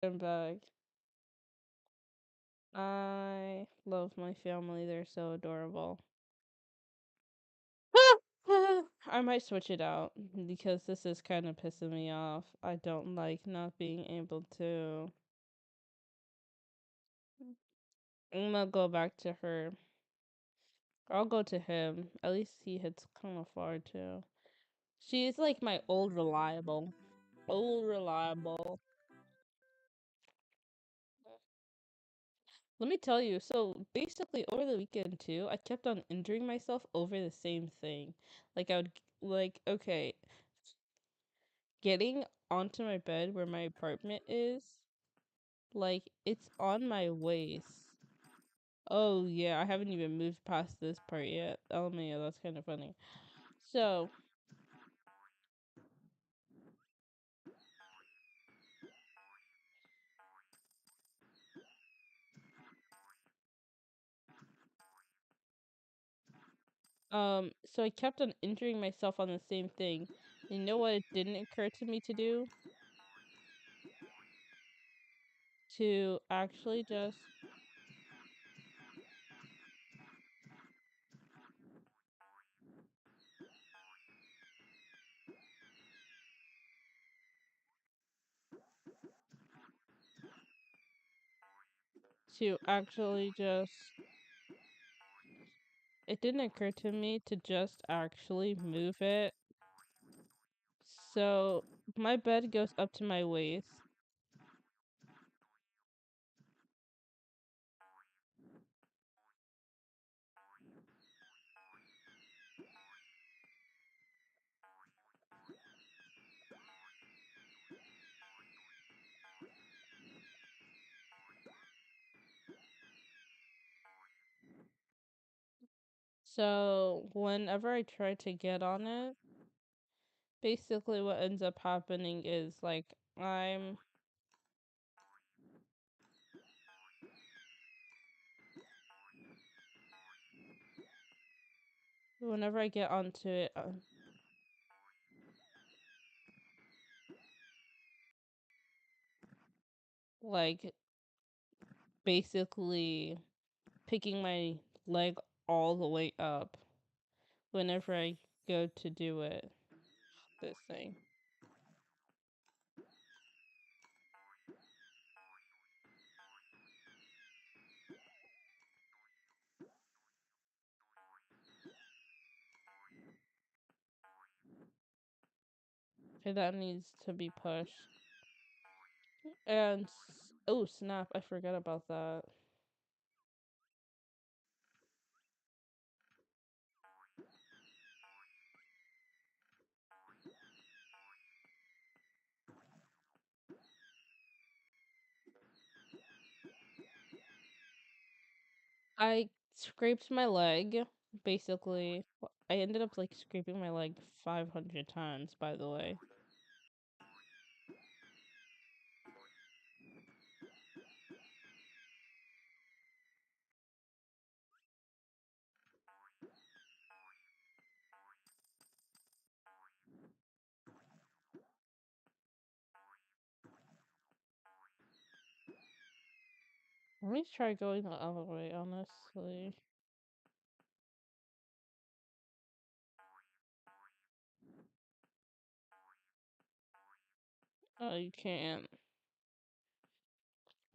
I'm back. I love my family. They're so adorable. I might switch it out because this is kind of pissing me off. I don't like not being able to. I'm gonna go back to her. I'll go to him. At least he hits kind of far too. She's like my old reliable. Old reliable. Let me tell you, so basically over the weekend too, I kept on injuring myself over the same thing. Like like, okay, getting onto my bed where my apartment is, like, it's on my waist. Oh yeah, I haven't even moved past this part yet. Oh man, that's kind of funny. So, so I kept on injuring myself on the same thing. You know what it didn't occur to me to do? To actually just to actually just it didn't occur to me to just actually move it. So my bed goes up to my waist. So whenever I try to get on it, basically what ends up happening is like I'm whenever I get onto it, like basically picking my leg all the way up whenever I go to do it. This thing. Okay, that needs to be pushed. And oh snap, I forgot about that. I scraped my leg. Basically, I ended up like scraping my leg 500 times, by the way. Let me try going the other way, honestly. Oh, you can't.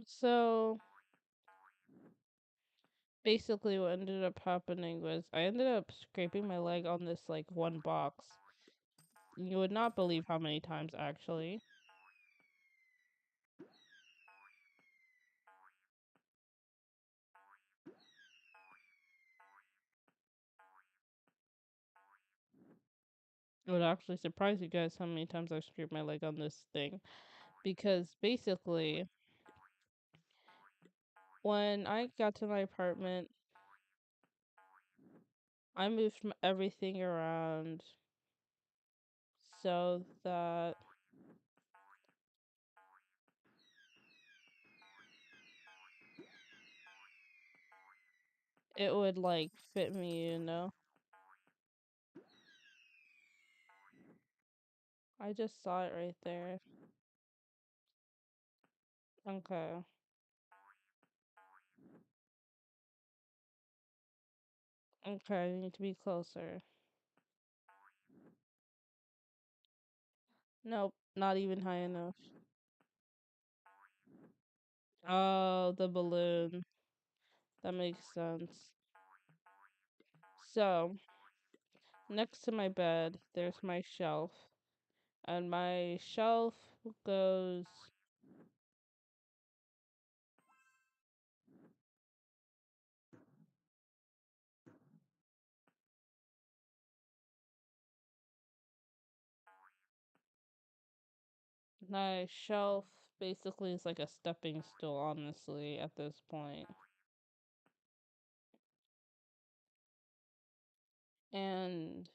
So, basically, what ended up happening was I ended up scraping my leg on this, like, one box. You would not believe how many times, actually. It would actually surprise you guys how many times I've scraped my leg on this thing. Because, basically, when I got to my apartment, I moved everything around so that it would like fit me, you know? I just saw it right there. Okay. Okay, I need to be closer. Nope, not even high enough. Oh, the balloon. That makes sense. So, next to my bed, there's my shelf. And my shelf goes My shelf basically is like a stepping stool, honestly, at this point. And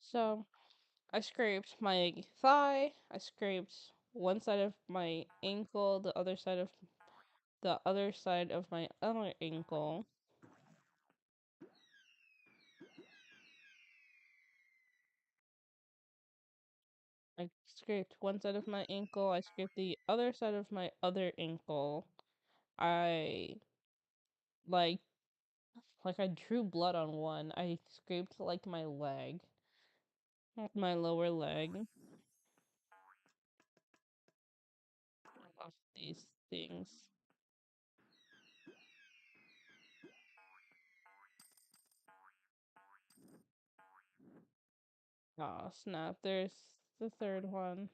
so I scraped my thigh, I scraped one side of my ankle, the other side of my other ankle. I scraped one side of my ankle, I scraped the other side of my other ankle. I like I drew blood on one. I scraped like my leg, my lower leg. Off these things. Oh snap, there's the third one.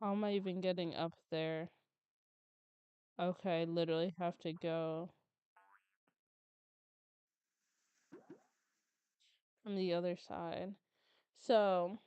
How am I even getting up there? Okay, I literally have to go from the other side. So,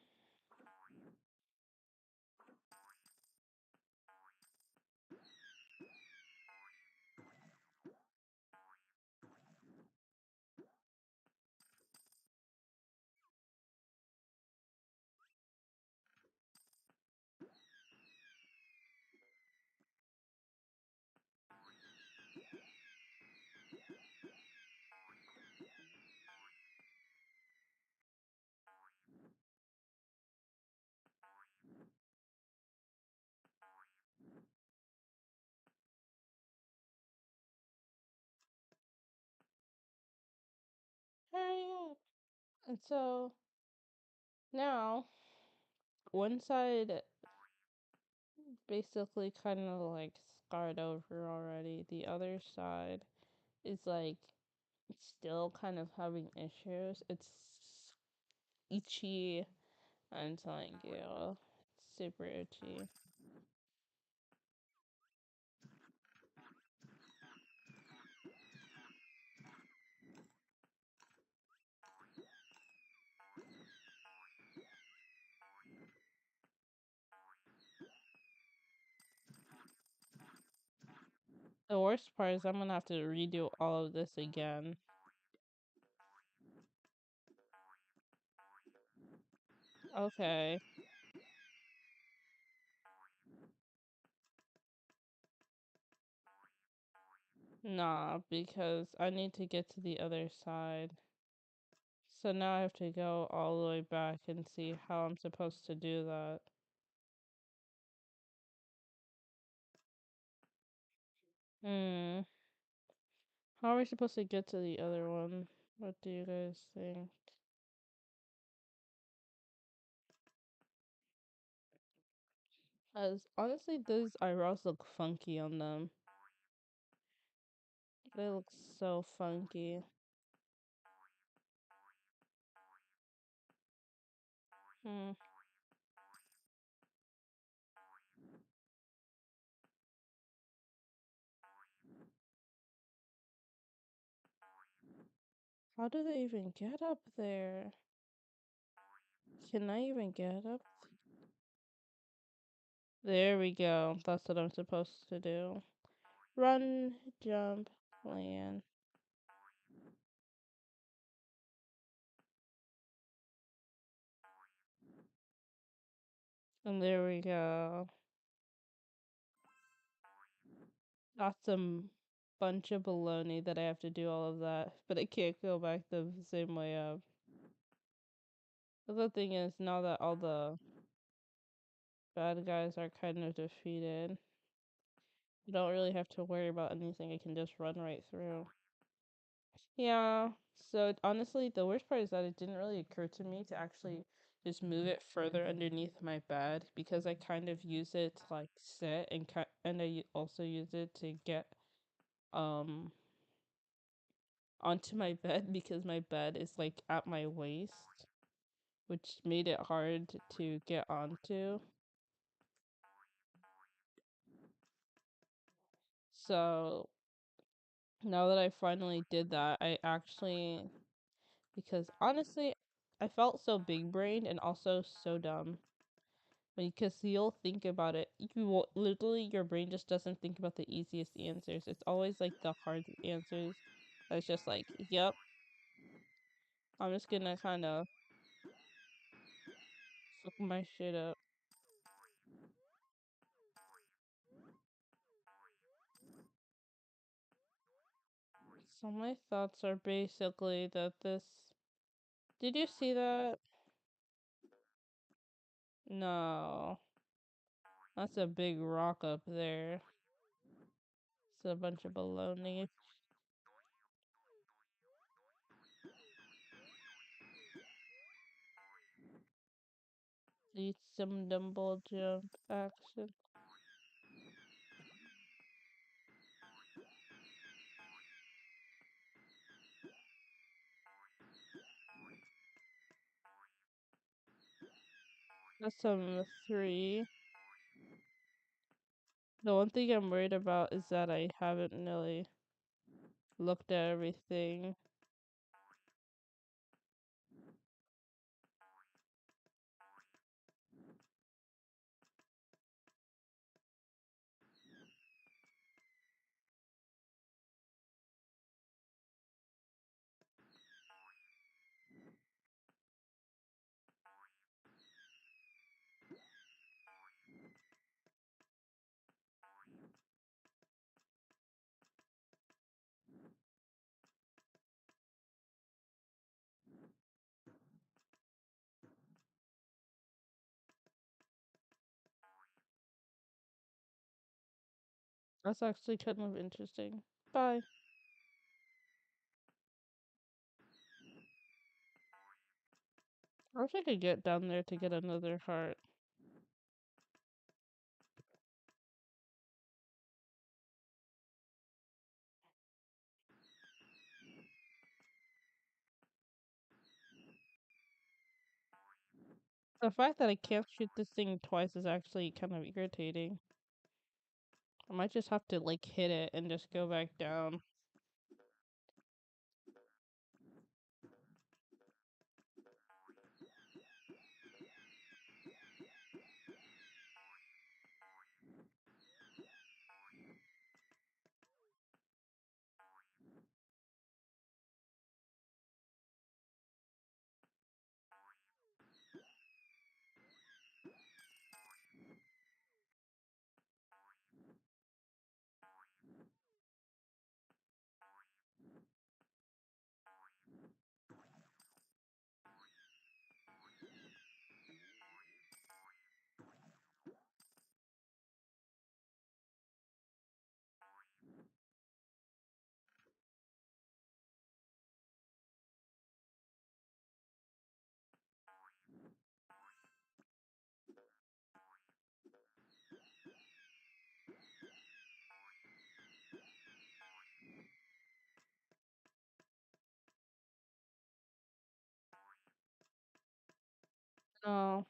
hurry up. And so, now, one side basically kind of like scarred over already. The other side is like still kind of having issues. It's itchy. I'm telling you, it's super itchy. The worst part is I'm gonna have to redo all of this again. Okay. Nah, because I need to get to the other side. So now I have to go all the way back and see how I'm supposed to do that. Hmm. How are we supposed to get to the other one? What do you guys think? As honestly, those eyebrows look funky on them. They look so funky. Hmm. How do they even get up there? Can I even get up? There we go. That's what I'm supposed to do. Run, jump, land. And there we go. That's a bunch of baloney that I have to do all of that, but I can't go back the same way up. The other thing is, now that all the bad guys are kind of defeated, you don't really have to worry about anything. I can just run right through. Yeah. So honestly, the worst part is that it didn't really occur to me to actually just move it further underneath my bed because I kind of use it to like sit and also use it to get um onto my bed because my bed is like at my waist, which made it hard to get onto. So now that I finally did that, I actually, because honestly, I felt so big brained and also so dumb. Because you'll think about it, literally your brain just doesn't think about the easiest answers. It's always like the hard answers. It's just like, yep, I'm just gonna kind of fuck my shit up. So my thoughts are basically that this. Did you see that? No, that's a big rock up there. It's a bunch of baloney. Need some dumbbell jump action. That's some 3. The one thing I'm worried about is that I haven't really looked at everything. That's actually kind of interesting. Bye. I wish I could get down there to get another heart. The fact that I can't shoot this thing twice is actually kind of irritating. I might just have to like hit it and just go back down. No.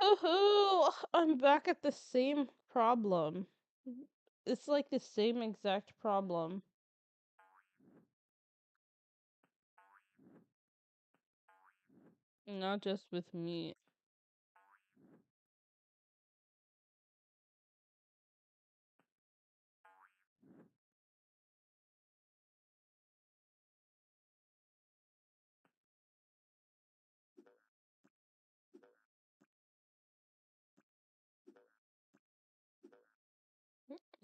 Woohoo! I'm back at the same problem. It's like the same exact problem. Not just with meat.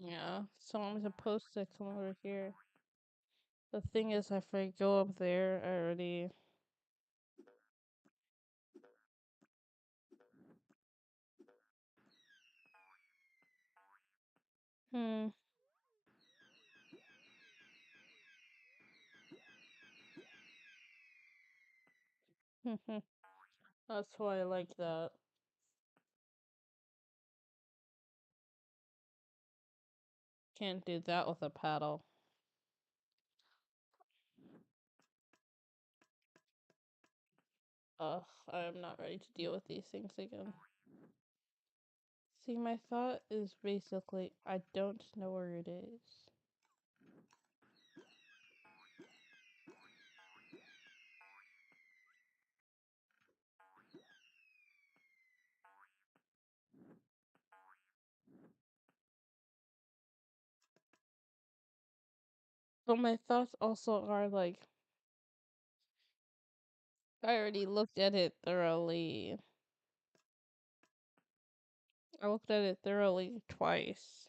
Yeah, so I'm supposed to come over here. The thing is, if I go up there, I already. Hmm. That's why I like that. Can't do that with a paddle. Ugh, I'm not ready to deal with these things again. See, my thought is basically, I don't know where it is. But my thoughts also are like, I already looked at it thoroughly. I looked at it thoroughly twice.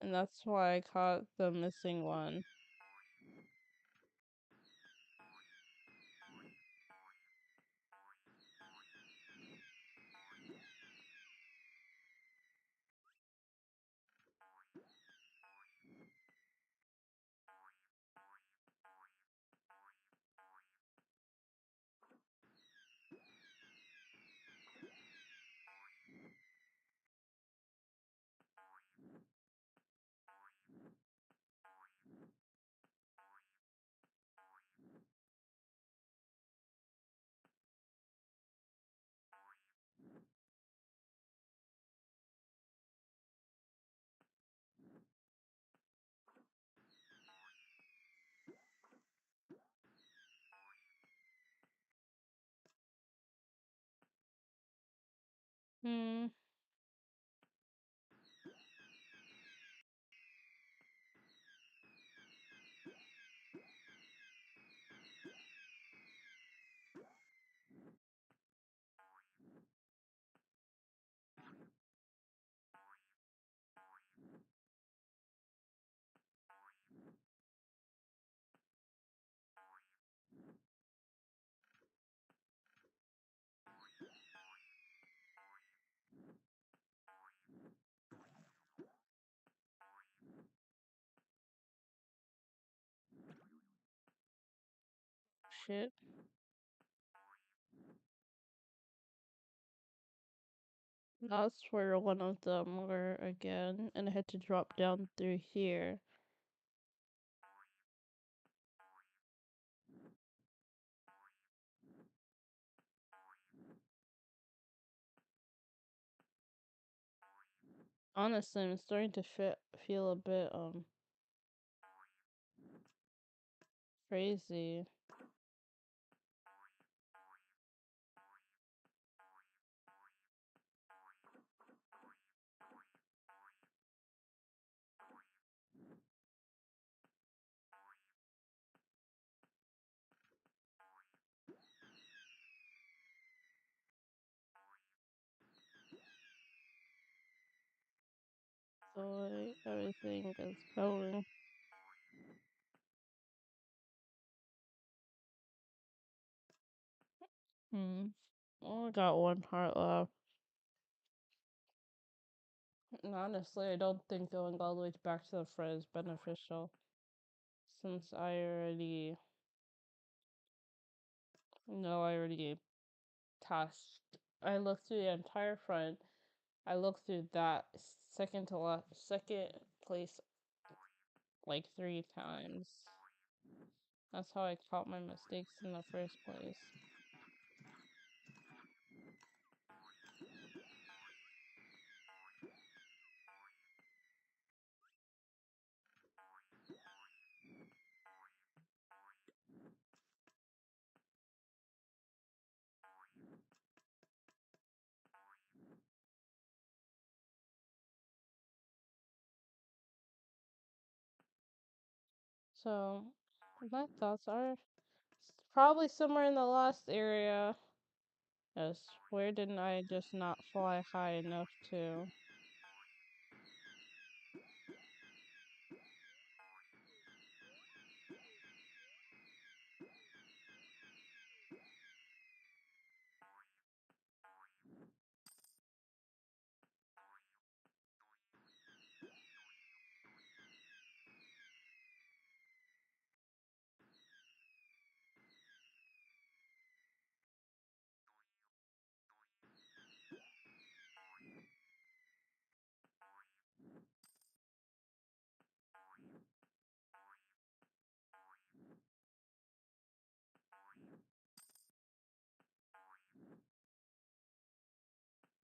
And that's why I caught the missing one. Hmm. Shit. That's where one of them were again, and I had to drop down through here. Honestly, I'm starting to feel a bit crazy. The way everything is going. Hmm. Only got one heart left. And honestly, I don't think going all the way back to the front is beneficial. Since I already tasked. I looked through the entire front. I looked through that second place like 3 times. That's how I caught my mistakes in the first place. So, my thoughts are probably somewhere in the lost area. Yes, where didn't I just not fly high enough to?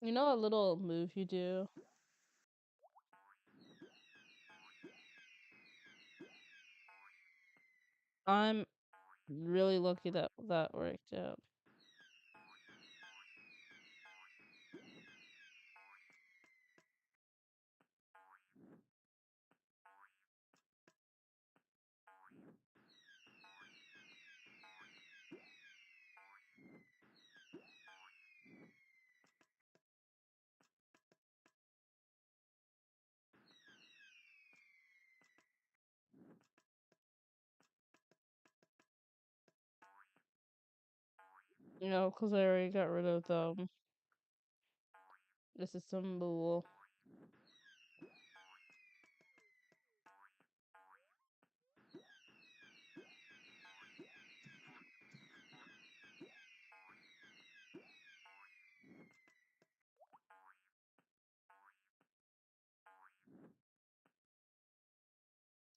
You know a little move you do? I'm really lucky that that worked out. You know, because I already got rid of them. This is some bull.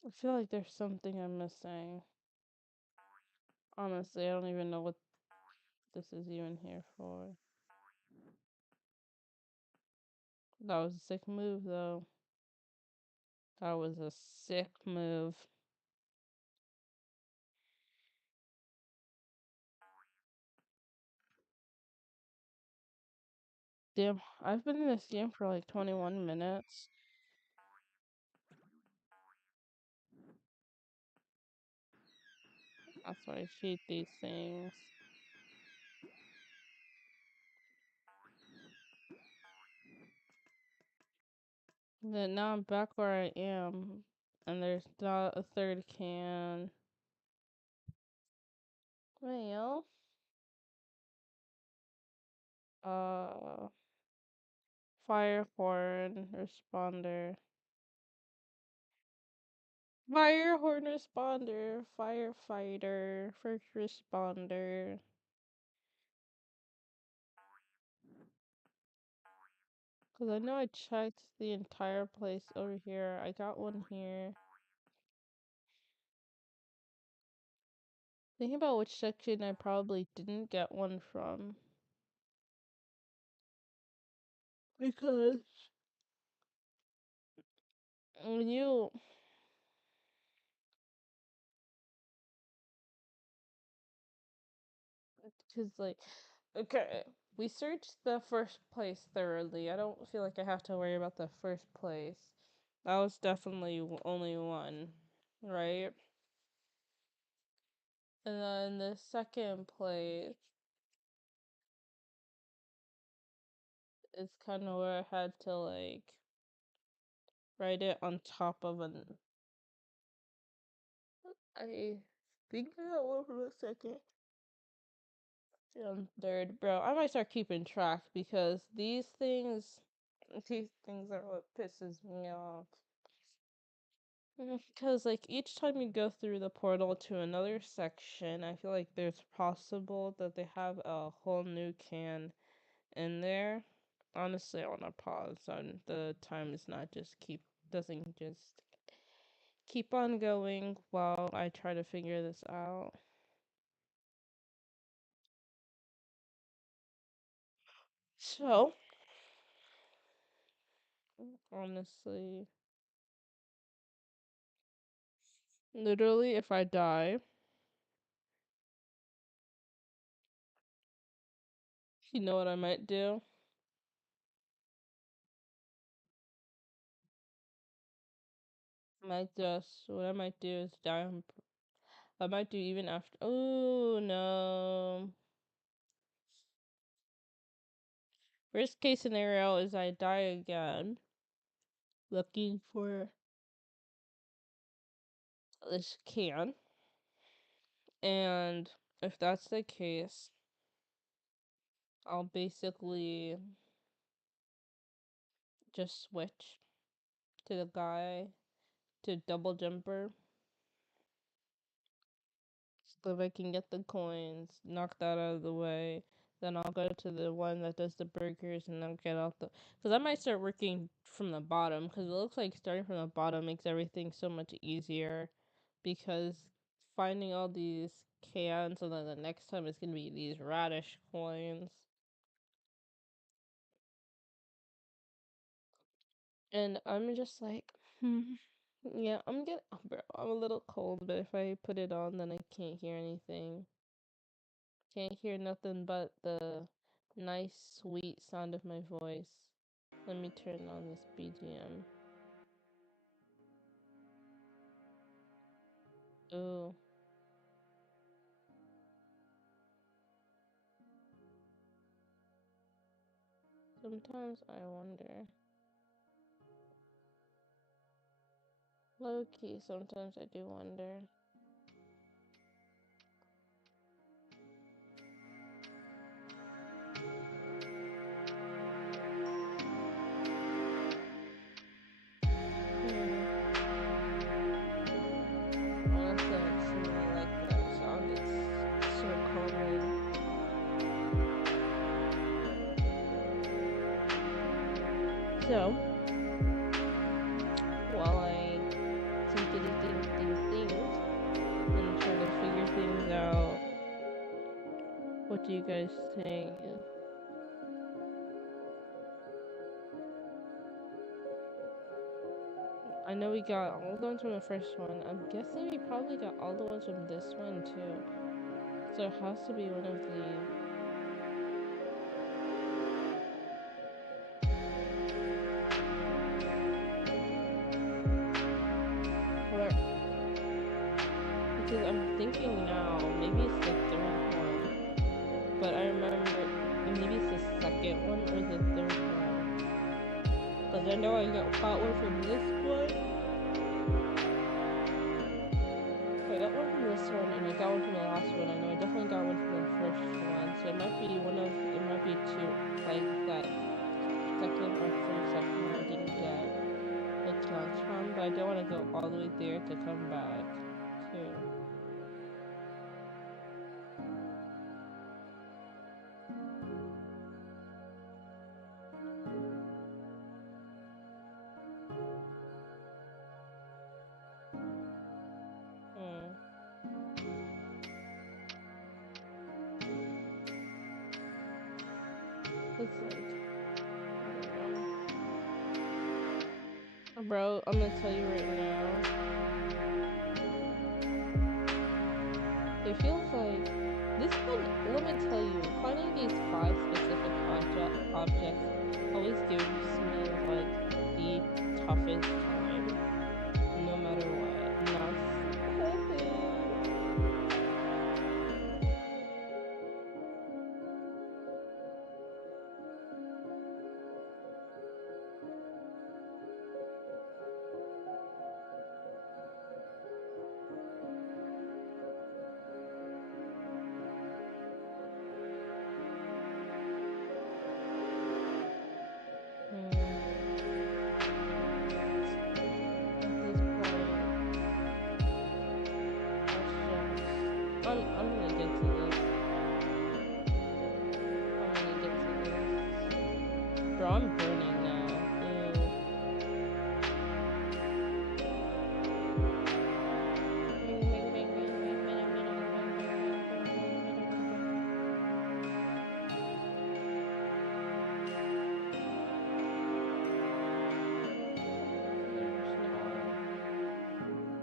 I feel like there's something I'm missing. Honestly, I don't even know what this is even here for. That was a sick move, though. That was a sick move. Damn, I've been in this game for like 21 minutes. That's why I cheat these things. Then now I'm back where I am, and there's not a third can. Well, uh, fire horn responder. Fire horn responder, firefighter, first responder. Because I know I checked the entire place over here. I got one here. Thinking about which section I probably didn't get one from. Because when you. Because, like, okay, we searched the first place thoroughly. I don't feel like I have to worry about the first place. That was definitely only one, right? And then the second place is kind of where I had to, like, write it on top of an. I think I got one for a second. And third, bro, I might start keeping track because these things are what pisses me off. Because, like, each time you go through the portal to another section, I feel like there's possible that they have a whole new can in there. Honestly, I want to pause on the time is not just doesn't just keep on going while I try to figure this out. So, honestly, literally, if I die, you know what I might do? Might just what I might do is die. I might do even after. Oh no. Worst case scenario is I die again, looking for this can. And if that's the case, I'll basically just switch to the guy to double jumper so that I can get the coins, knock that out of the way. Then I'll go to the one that does the burgers and then get out the. Because I might start working from the bottom because it looks like starting from the bottom makes everything so much easier. Because finding all these cans and then the next time it's going to be these radish coins. And I'm just like, yeah, bro, I'm a little cold, but if I put it on, then I can't hear anything. Can't hear nothing but the nice, sweet sound of my voice. Let me turn on this BGM. Ooh. Sometimes I wonder. Low key, sometimes I do wonder. Honestly, I just really like that sound. It's so calming. So, while I think and try to figure things out, what do you guys think? I know we got all the ones from the first one. I'm guessing we probably got all the ones from this one too. So it has to be one of the. Or because I'm thinking now, maybe it's the third one. But I remember maybe it's the second one or the third one. Because I know I got one from this one. I got one from this one and I got one from the last one. I know I definitely got one from the first one. So it might be it might be two, like that second or third section I didn't get the chance from. But I don't want to go all the way there to come back too. It's like, I don't know. Bro, I'm gonna tell you right now. It feels like this one, let me tell you, finding these 5 specific objects always gives me like the toughest time, no matter what. And that's I'm gonna get to this. I'm gonna get to this. Bro, I'm burning now. Ew.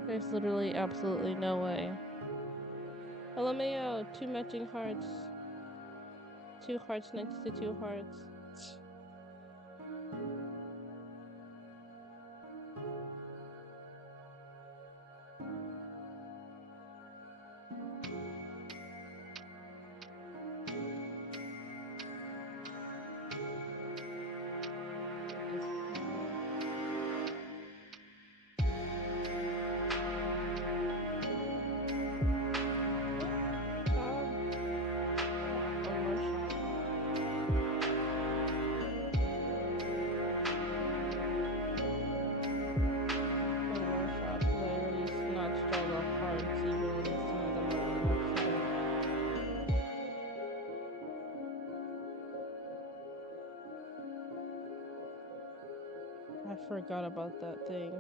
There's literally absolutely no way. LMAO, 2 matching hearts. 2 hearts next to 2 hearts. I forgot about that thing.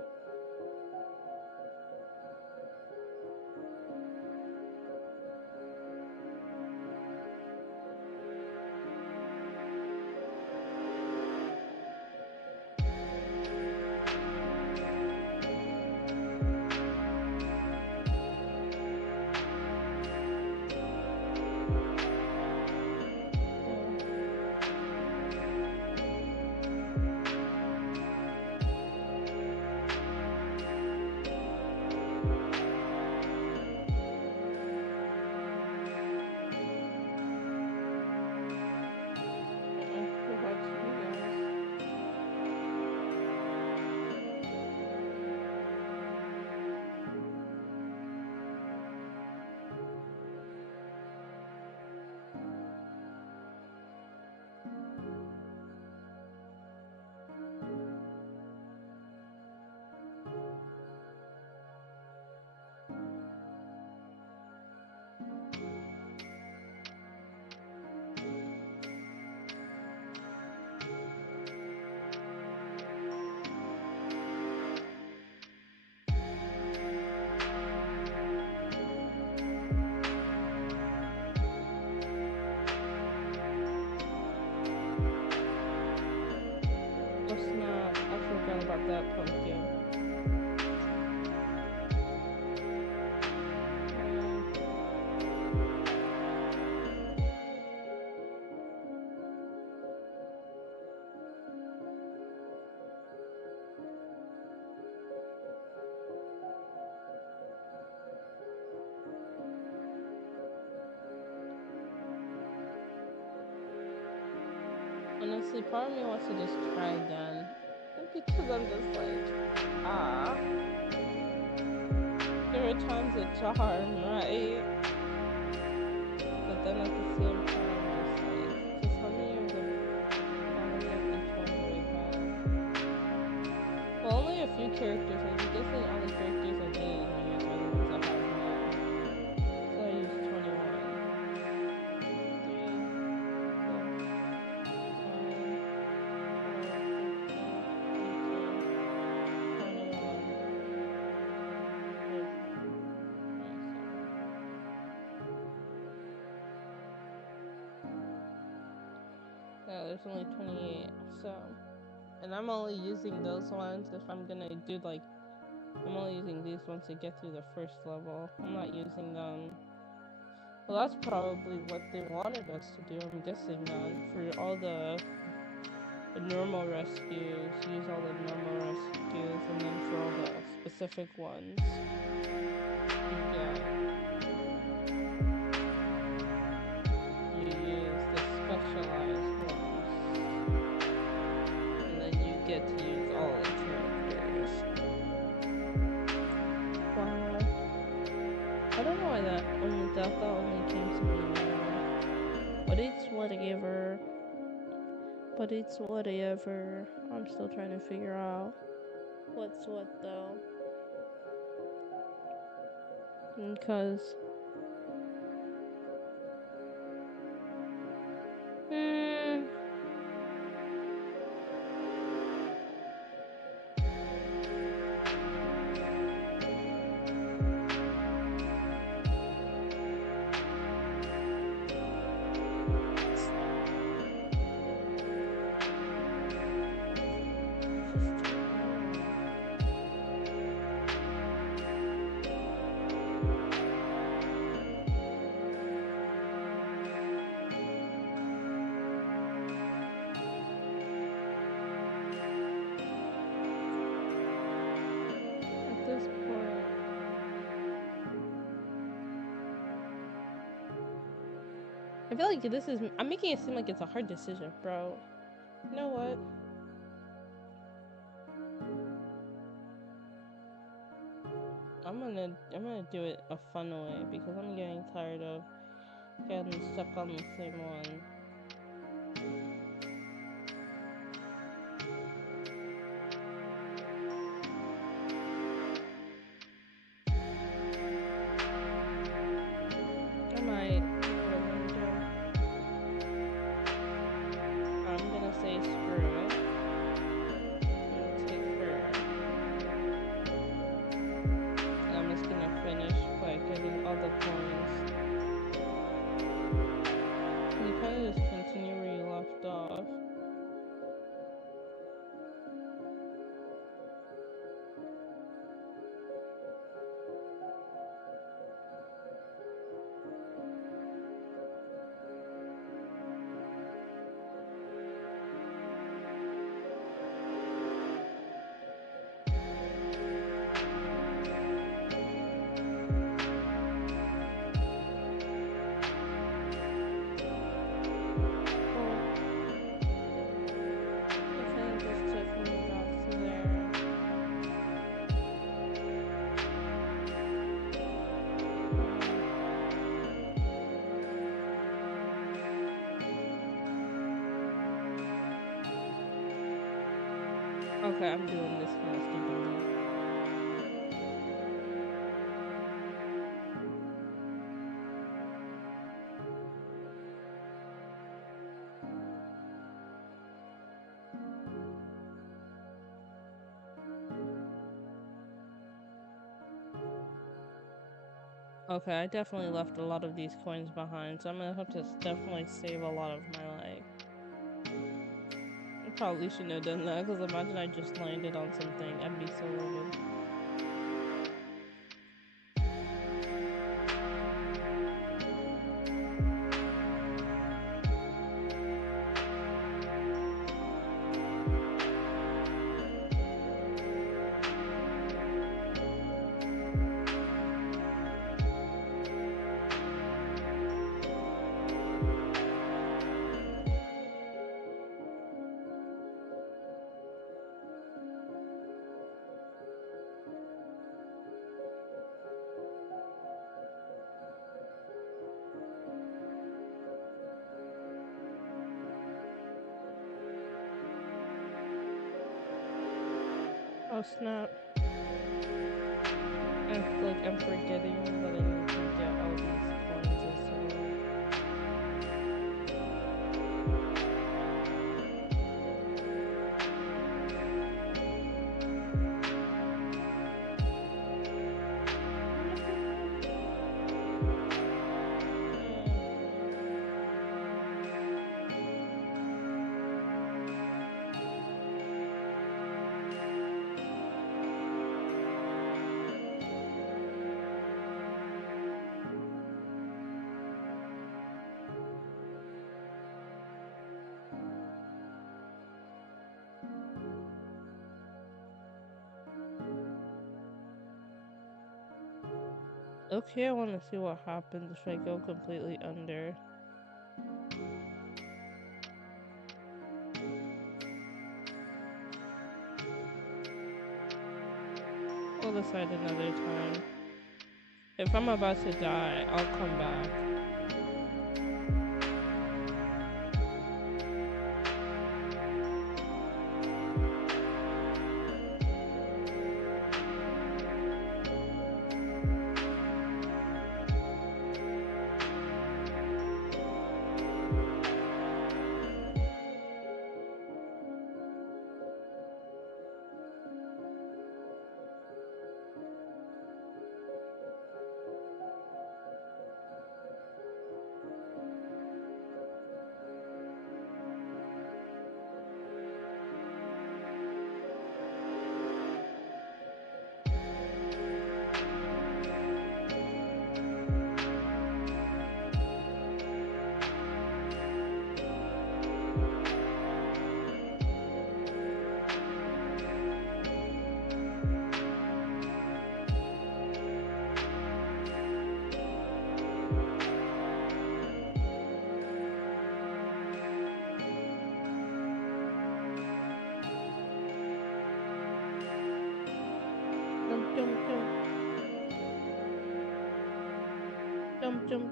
About that pumpkin. Honestly, part of me wants to just try again. Because I'm just like, there are times a charm, right? But then at the same time, I'm just like, just how many of each one do we have? Well, only a few characters. I'm guessing all the characters I didn't use are the ones I have now. So I used 21. 28, so, and I'm only using those ones if I'm gonna do like, I'm only using these ones to get through the first level. I'm not using them. Well, that's probably what they wanted us to do, I'm guessing, then. For all the normal rescues, use all the normal rescues, and then for all the specific ones, you use the specialized ones. And then you get to use all the characters. Wow. I don't know why that only came to me now. But it's whatever. I'm still trying to figure out what's what though. Because I feel like I'm making it seem like it's a hard decision, bro. You know what? I'm gonna do it a fun way because I'm getting tired of getting stuck on the same one. I'm gonna say screw it. I'm gonna take Okay, I'm doing this kind of stupidly. Okay, I definitely left a lot of these coins behind, so I'm gonna have to definitely save a lot of my life. I probably shouldn't have done that, because imagine I just landed on something. I'd be so livid. Oh snap. I'm forgetting that I need to get all these coins as well. Okay, I want to see what happens if I go completely under. We'll decide another time. If I'm about to die, I'll come back.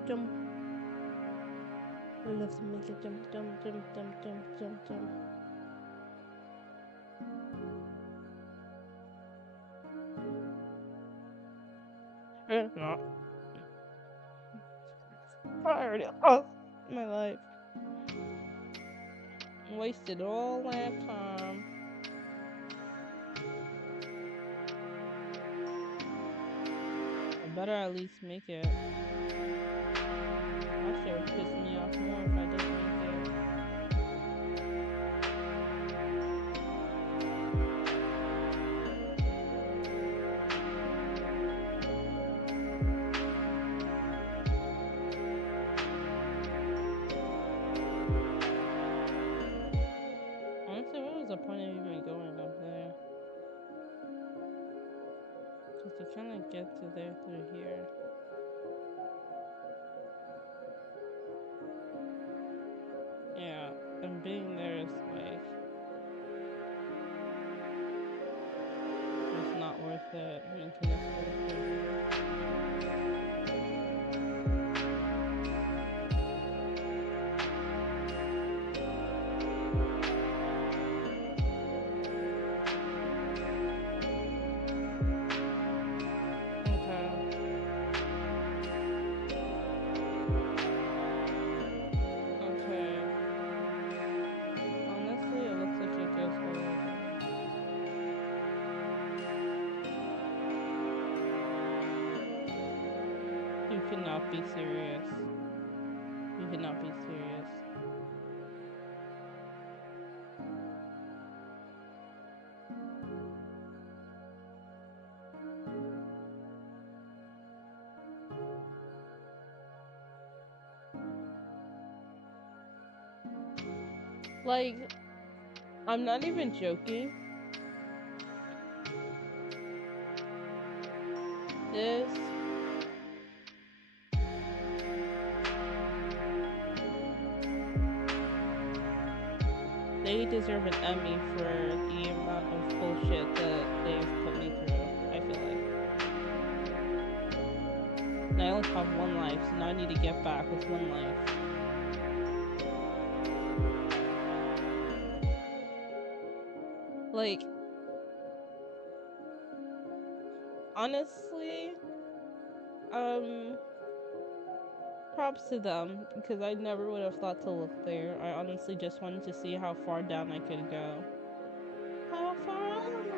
Jump. I love to make it jump. No. I already lost my life. Wasted all that time. I better at least make it. That shit would piss me off more if I didn't make it. Honestly, what was the point of even going up there? Because you kind of get to there through here. Yeah, and being there is like, it's not worth it. I mean, to cannot be serious. You cannot be serious. Like, I'm not even joking. This they deserve an Emmy for the amount of bullshit that they've put me through, I feel like. And I only have one life, so now I need to get back with one life. Like, honestly, props to them, because I never would have thought to look there. I honestly just wanted to see how far down I could go. How far I could go.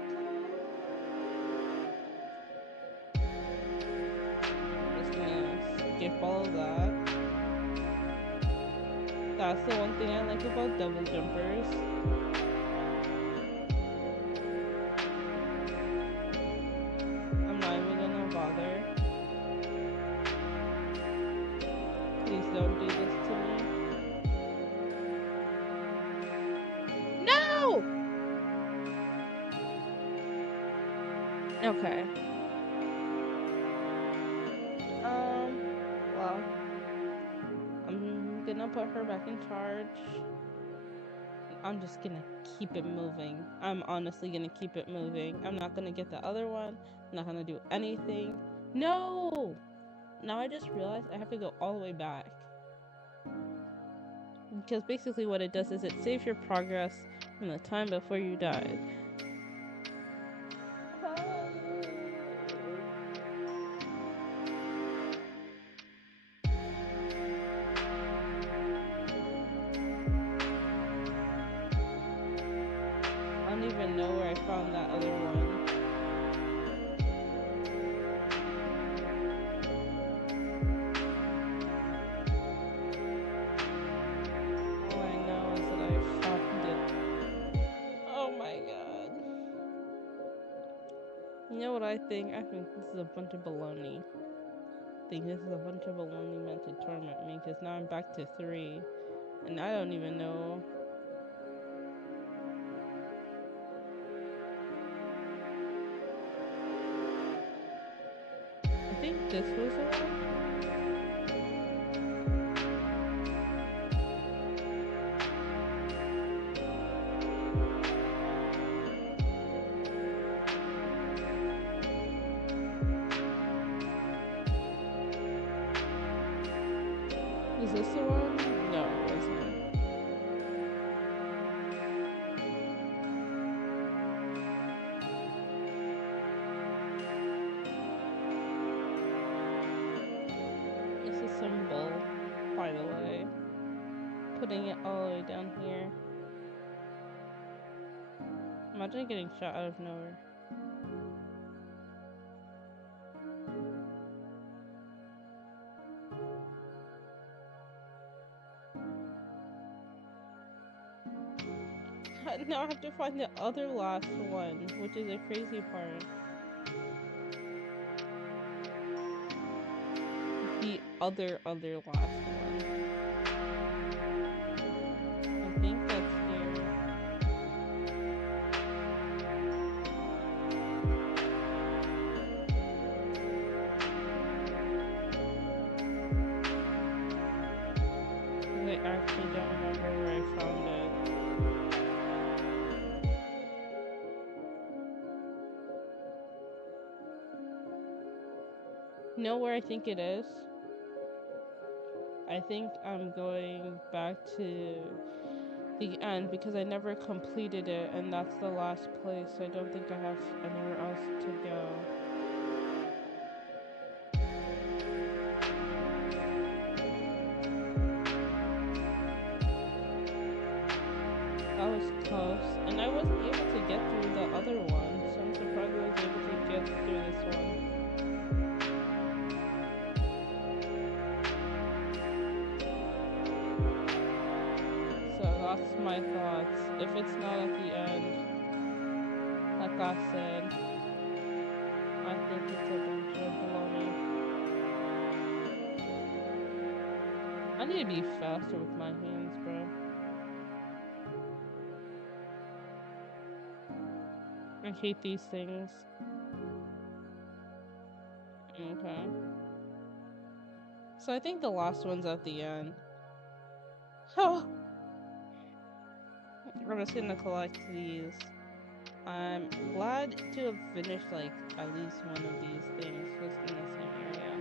I'm just gonna skip all of that. That's the one thing I like about double jumpers. I'm not even gonna bother. Please don't do this to me. No! Okay. Well, I'm gonna put her back in charge. I'm just gonna keep it moving. I'm honestly gonna keep it moving. I'm not gonna get the other one. I'm not gonna do anything. No! Now I just realized I have to go all the way back. Because basically what it does is it saves your progress from the time before you died. I don't even know where I found that other one. All I know is that I found it. Oh my god. You know what I think? I think this is a bunch of baloney. I think this is a bunch of baloney meant to torment me, because now I'm back to 3. And I don't even know. I think this was the one. Is this the one? No, it wasn't. This is some bull, by the way. Putting it all the way down here. Imagine getting shot out of nowhere. Now I have to find the other last one, which is a crazy part. The other last one. I think that's here. I actually don't remember where I found it. You know where I think it is? I think I'm going back to the end because I never completed it, and that's the last place. I don't think I have anywhere else to go. That was close, and I wasn't able to get through the other one, so I'm surprised I was able to get through this one. if it's not at the end, like I said, I think it's a bunch of baloney. I need to be faster with my hands, bro. I hate these things. Okay. So I think the last one's at the end. Oh! I'm just gonna collect these. I'm glad to have finished like at least one of these things just in the same area.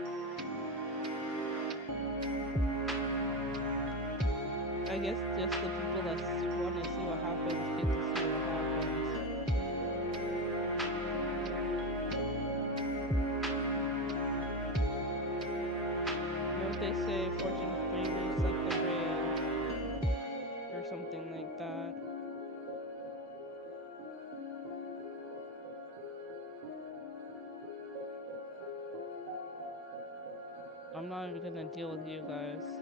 I guess just the people that want to see what happens get to see what happens. You know what they say, fortune favors like the brave, or something like that. I'm not even gonna deal with you guys.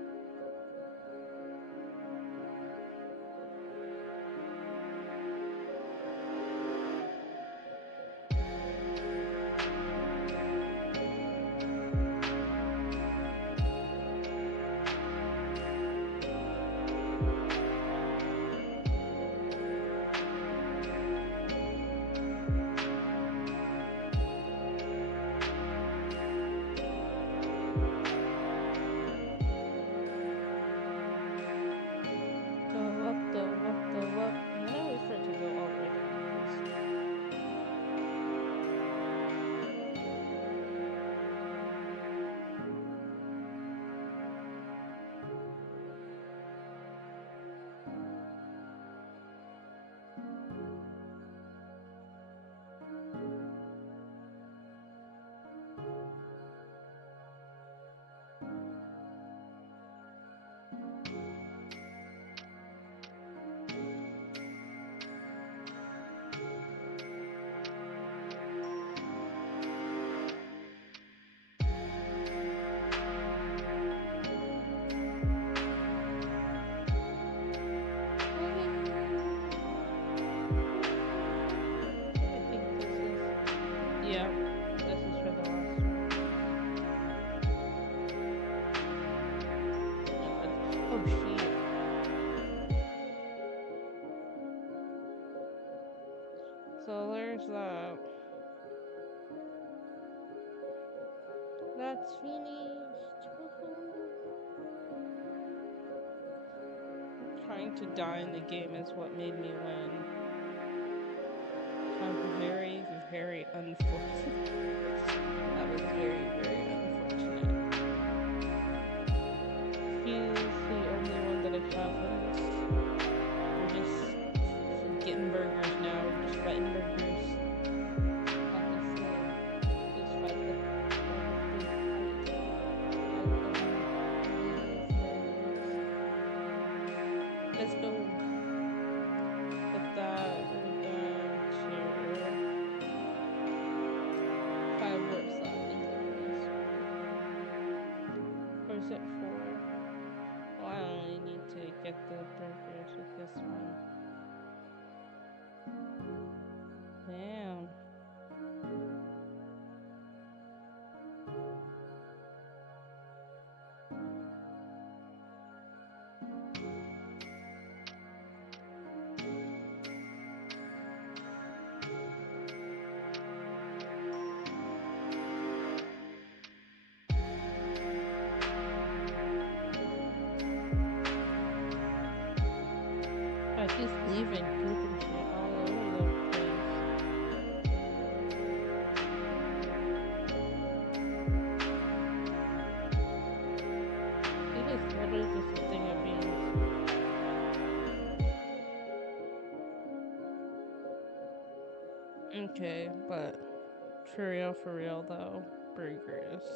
Yeah, this is for the last one. Oh shit. So there's that. That's finished. Trying to die in the game is what made me win. I'm very, very unfortunate. That was very, very unfortunate. He's the only one that I have left. We're just getting burgers now. We're just fighting burgers. Just fight the Let's go. Put that we're down to 5 words left. Or is it 4? Well, I only need to get the burgers with this one. Damn. He's leaving poop and shit all over the place. It is literally just a thing of beans. Okay, but for real though, burgers.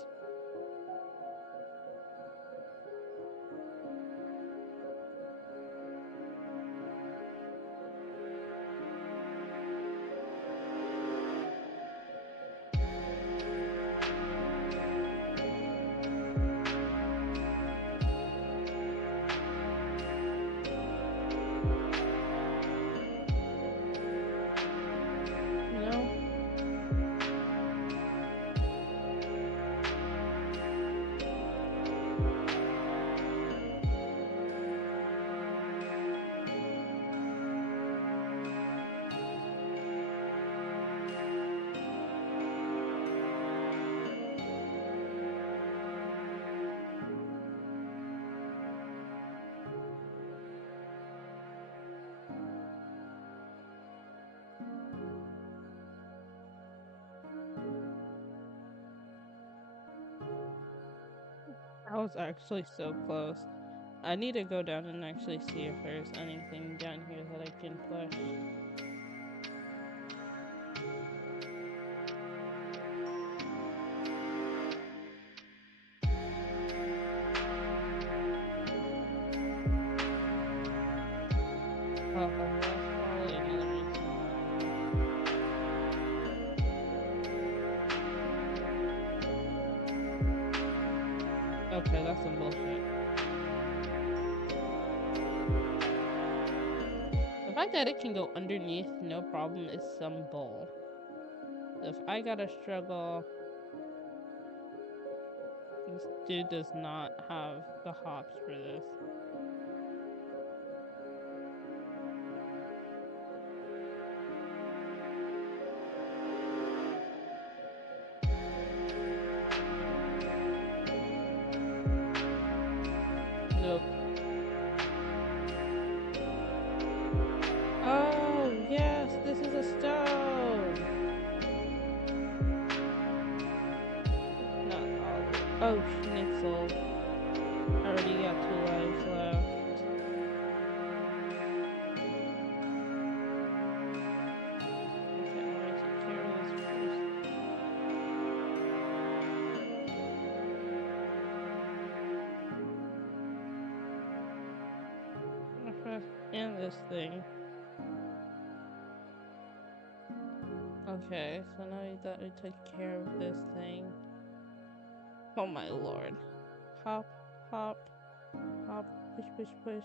I was actually so close. I need to go down and actually see if there's anything down here that I can push. Oh, that's probably another reason. Okay, that's some bullshit. The fact that it can go underneath, no problem, is some bull. If I gotta struggle, this dude does not have the hops for this. Nope. Oh, yes, this is a stone. Not all of it. Oh, schnitzel. I already got 2 lives left. Okay, I'm gonna take care of this first. And this thing. Okay, so now that we took care of this thing. Oh my lord. Hop, hop, hop, push, push, push.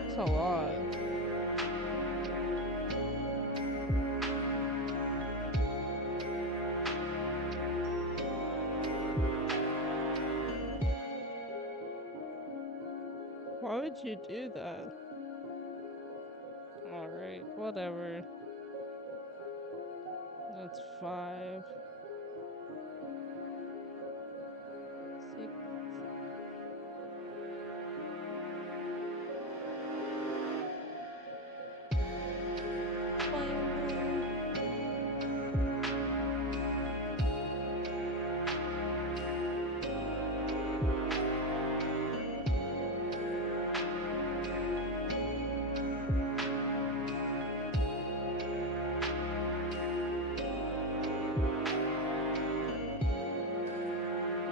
That's a lot. Why would you do that? Alright, whatever. That's 5. 6.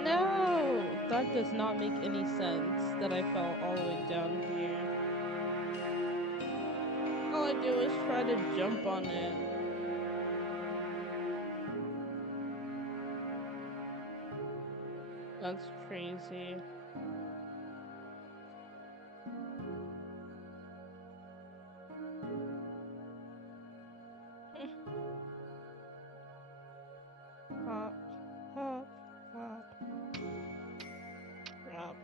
No! That does not make any sense that I fell all the way down here. All I do is try to jump on it. That's crazy. Hop, hop, hop, hop.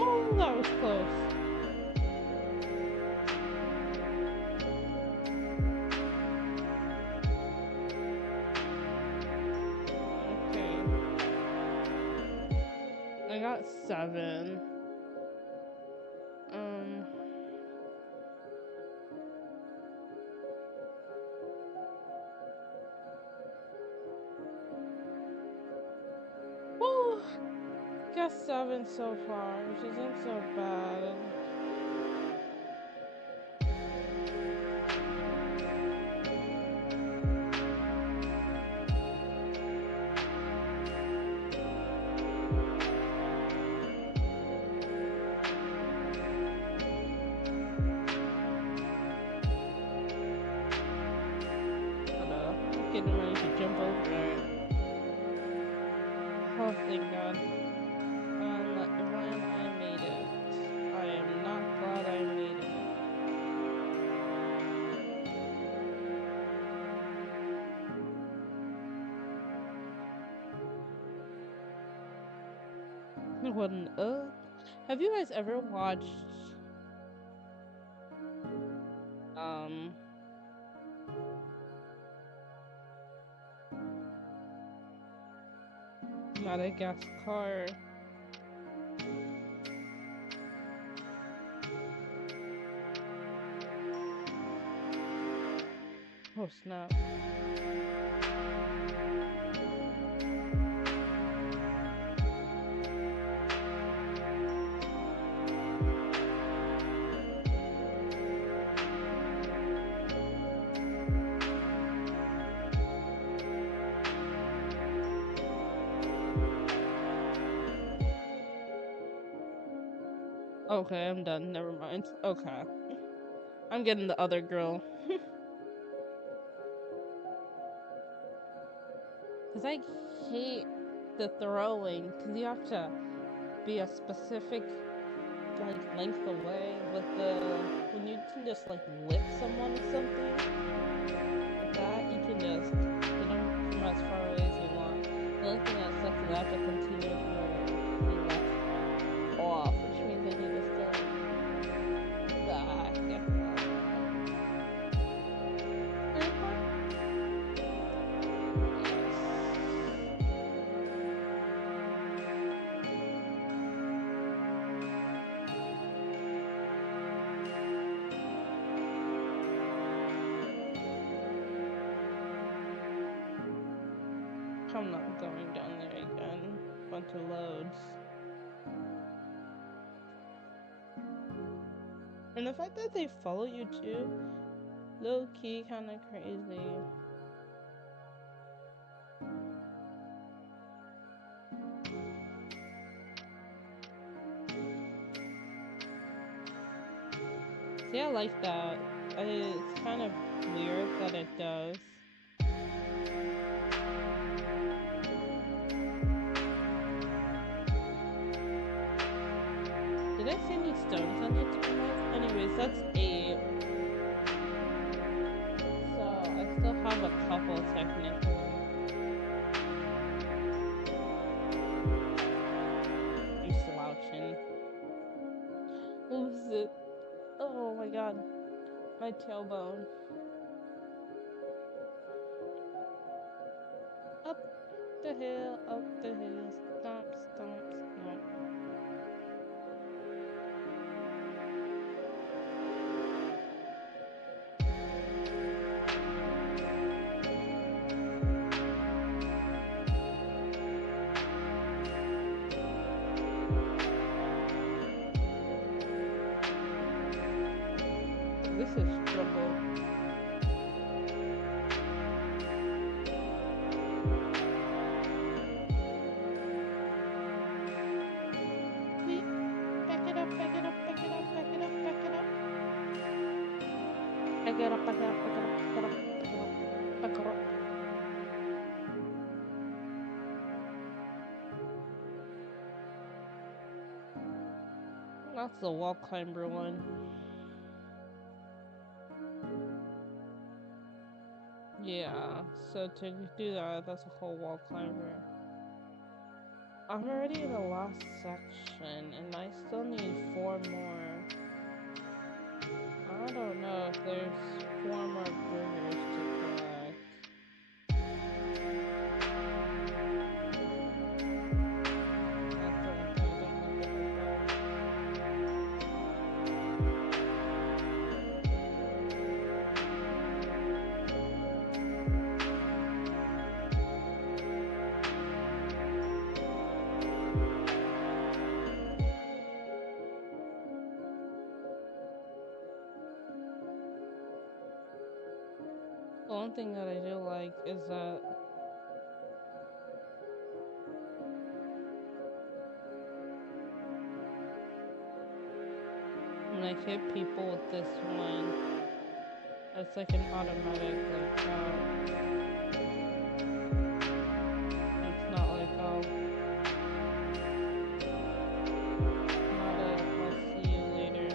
Oh, that was close. Okay. I got 7. Woo! Got 7 so far, which isn't so bad. Getting ready to jump over it. Oh, thank God. When I made it. I am not glad I made it. What on earth? Have you guys ever watched um Madagascar? Oh snap. Okay, I'm done. Never mind. Okay. I'm getting the other girl. Because I hate the throwing. Because you have to be a specific, like, length away with the... When you can just, like, lick someone or something like that, you can just get them from as far away as you want. The only thing that sucks is I have to continue from where you left off, which means I need to start back. Yeah. I'm not going down there again. Bunch of loads. And the fact that they follow you too, low key kinda crazy. See, I like that. It's kind of weird that it does. Did I see any stones I need to remove? Anyways, that's 8. So, I still have a couple technically. I'm slouching. What was it? Oh my god. My tailbone. Up the hill, stomp, stomp, stomp. This is trouble. Back it up, back it up, back it up, back it up, back it up. Back it up, back it up, back it up, back it up, back it up, back it up. That's the wall climber one. Yeah, so to do that, that's a whole wall climber. I'm already in the last section, and I still need 4 more. I don't know if there's 4 more burgers to collect. That's the only thing I don't know about. The one thing that I do like is that when I hit people with this one, it's like an automatic like count. It's not like I'll see you later.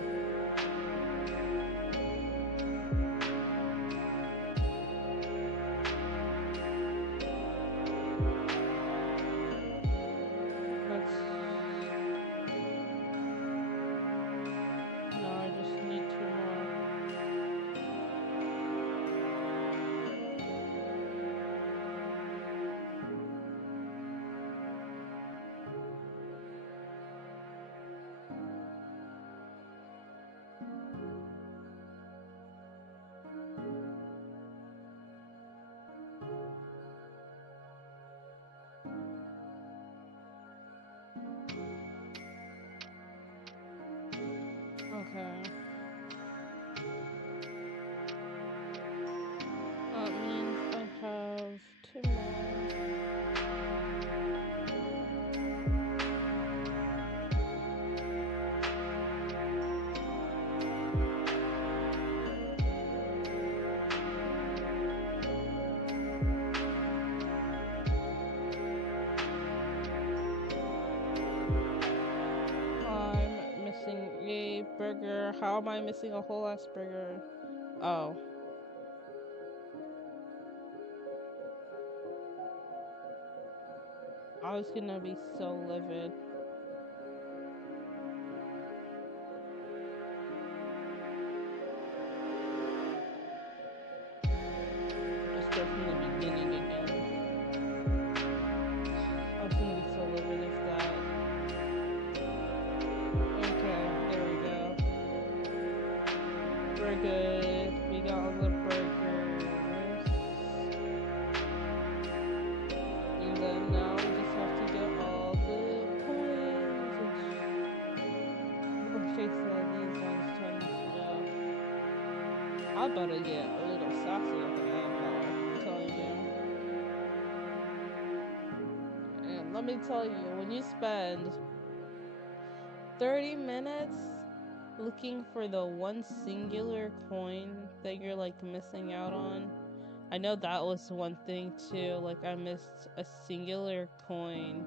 Okay. That means I have 2 more. I'm missing a burger. How am I missing a whole ass burger? Oh. I was gonna be so livid. Just start from the beginning again. I was gonna be so livid if that. Okay, there we go. We're good. We got all the burgers. And then now we just have to get all the coins. Which, like I said, these ones tend to. I'm about to get a little sassy at the end, though, I'm telling you. And let me tell you, when you spend 30 minutes looking for the one singular coin that you're like missing out on, I know that was one thing too. Like, I missed a singular coin,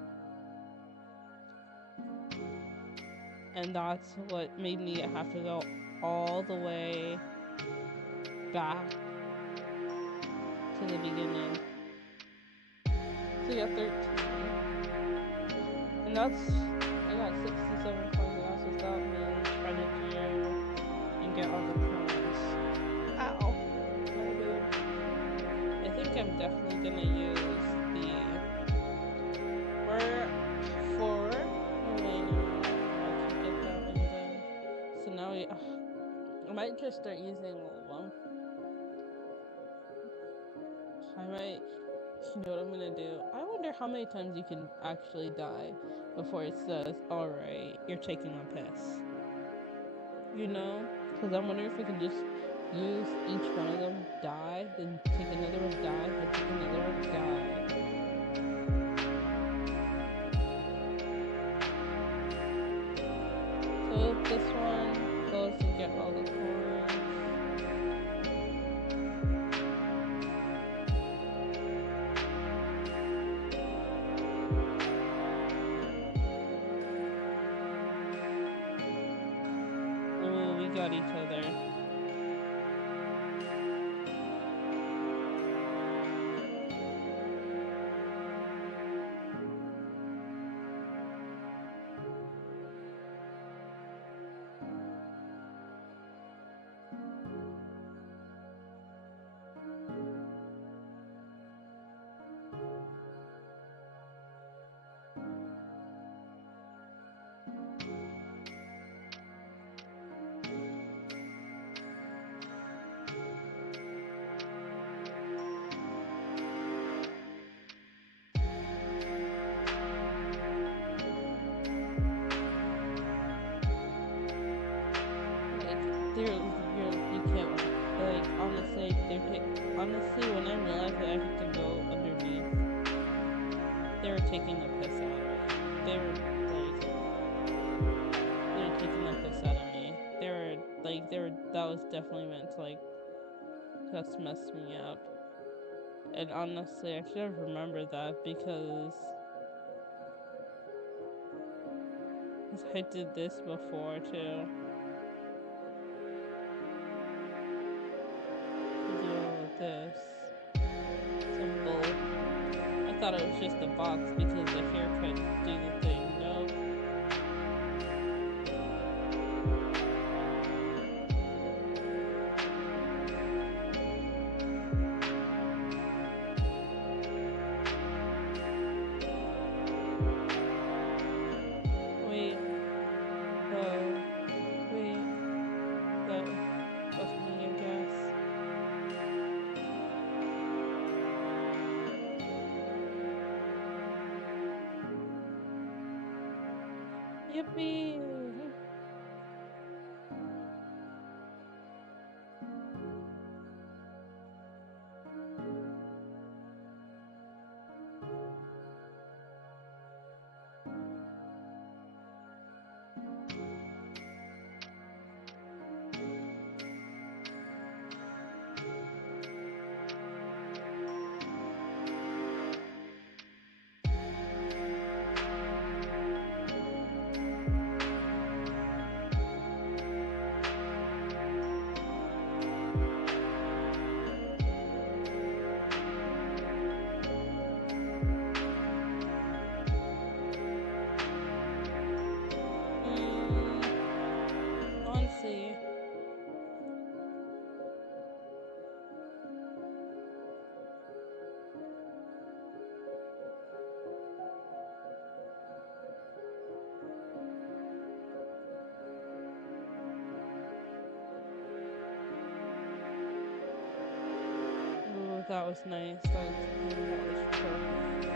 and that's what made me have to go all the way back to the beginning. So yeah, 13. And that's, I got 67 coins, and that's without me trying to do and get all the coins. Ow, my boob. I think I'm definitely gonna use the, we're 4. Oh wait, no, I can get that one done. So now I might just start using all of them. I might, you know what I'm gonna do? I wonder how many times you can actually die before it says, alright, you're taking a piss. You know? Because I'm wondering if we can just use each one of them, die, then take another one, die, then take another one, die. So if this one goes to get all the coins. Ooh, we got each other. You can't, like, honestly, honestly, when I realized that I had to go underneath, they were taking the piss out of me. They were taking the piss out of me. That was definitely meant to, like, just mess me up. And honestly, I should have remembered that because I did this before, too. Deal with this symbol. I thought it was just a box because the haircut do the thing. Nope. Wait. That was me, I guess. Yippee! That was nice. That was perfect.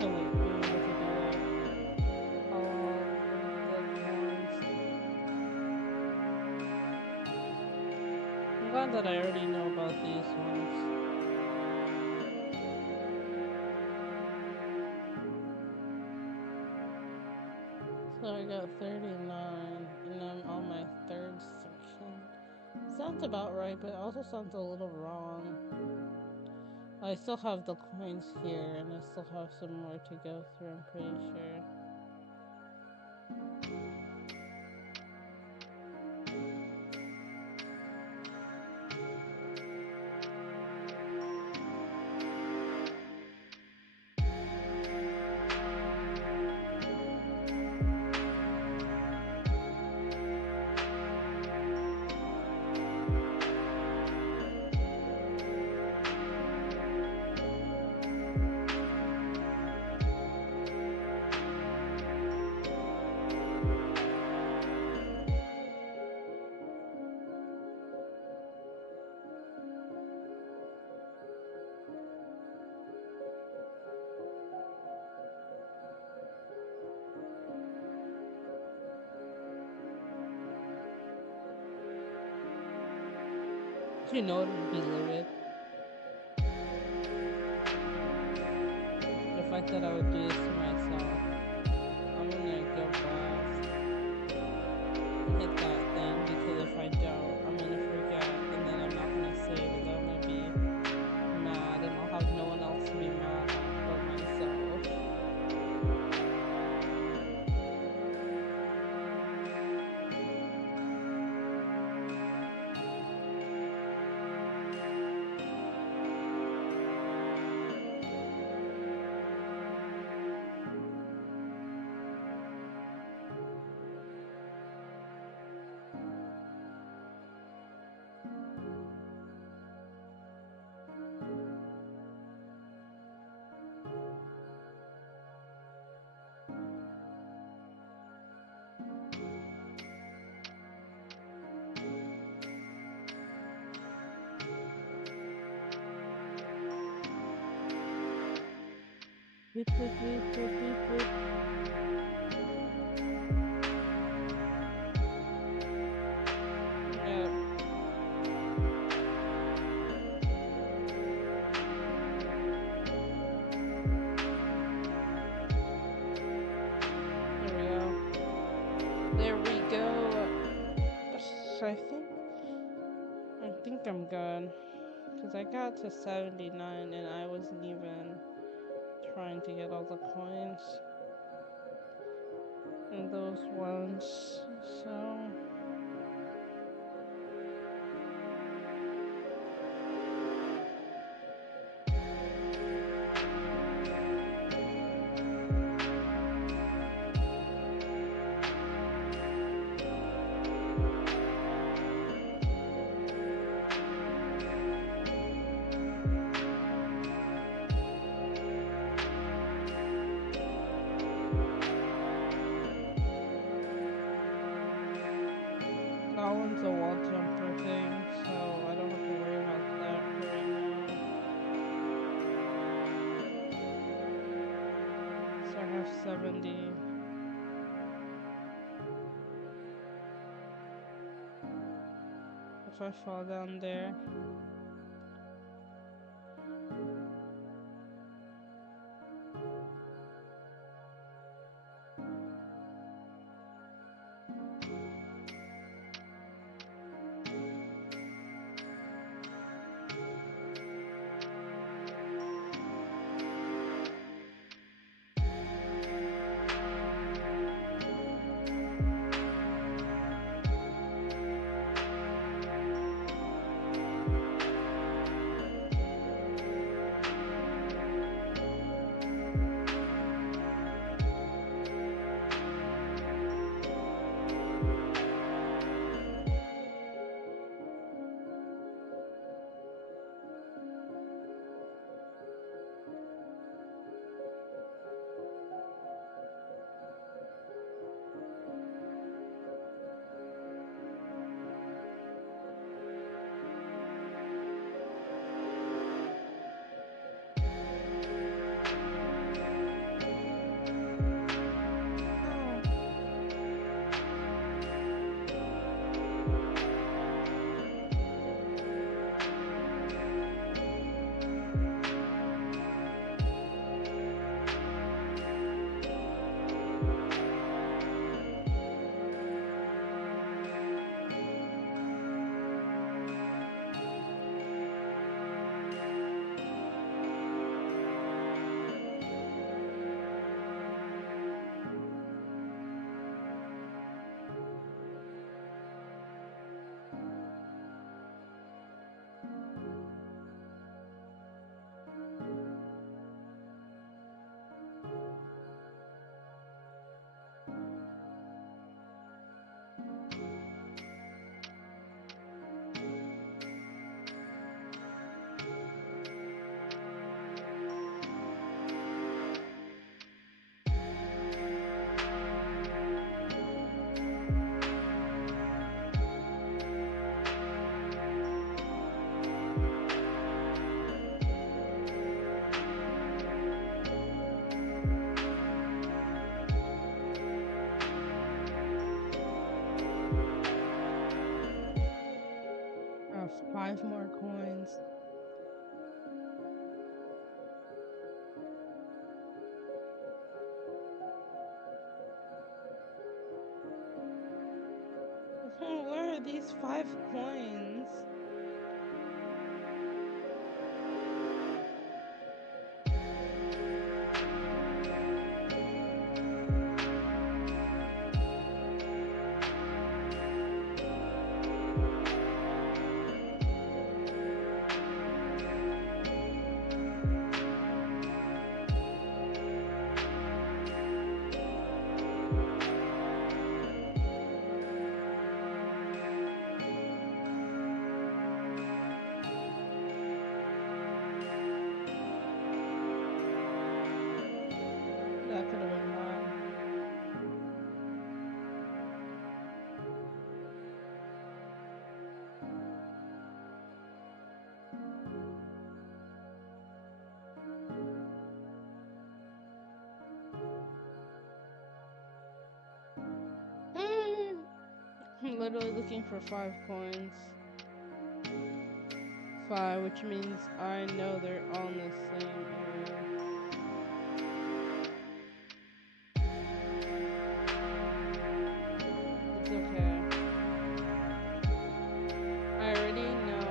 I like being able to do that. All of the ones. I'm glad that I already know about these ones. So I got 39, and I'm on my third section. Sounds about right, but it also sounds a little wrong. I still have the coins here, and I still have some more to go through, I'm pretty sure. Do you know it would be Louie? The fact that I would do this to myself. I'm gonna go fast and hit that thing, because if I don't, I'm gonna forget, and then I'm not gonna save it. I'm gonna be mad, and I'll have no one else to be mad at but myself. Beep, beep, beep, beep, beep, beep. Yep. There we go. So I think I'm good. Because I got to 79 and I wasn't even trying to get all the coins in those ones. So that one's a wall jumper thing, so I don't have to worry about that for right now. So I have 70. If I fall down there. 5 more coins. Where are these 5 coins? That could have been bad. I'm literally looking for 5 coins. 5, which means I know they're all in the same area. It's okay. I already know.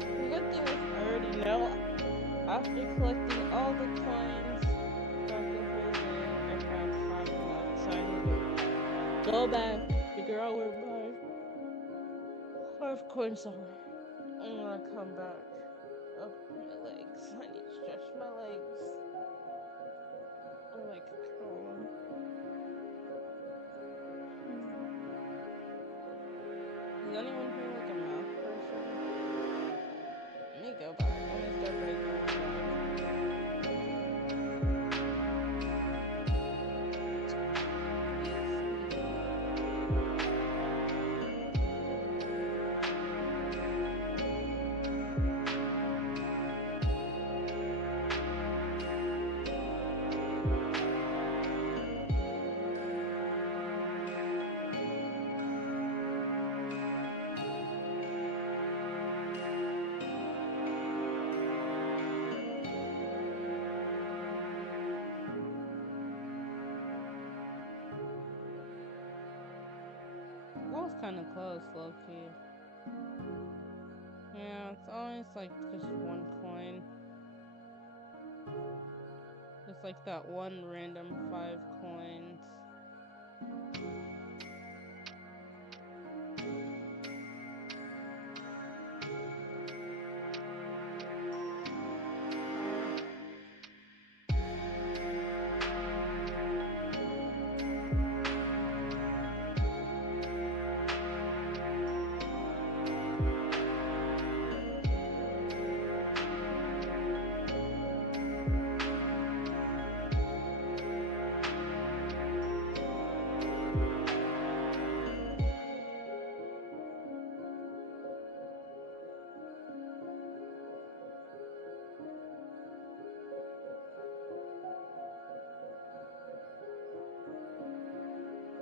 The good thing is I already know after collecting all the coins, Dr. Jose, I have 5 left, so I need to go back, figure out where my 5 coins are. I'm gonna come back. Oh, my legs. I need to stretch my legs. I'm like crawling. Is anyone here like a math person? Let me go back. Let me start breaking it back. That was kind of close, low-key. Yeah, it's always like just 1 coin. Just like that one random 5 coins.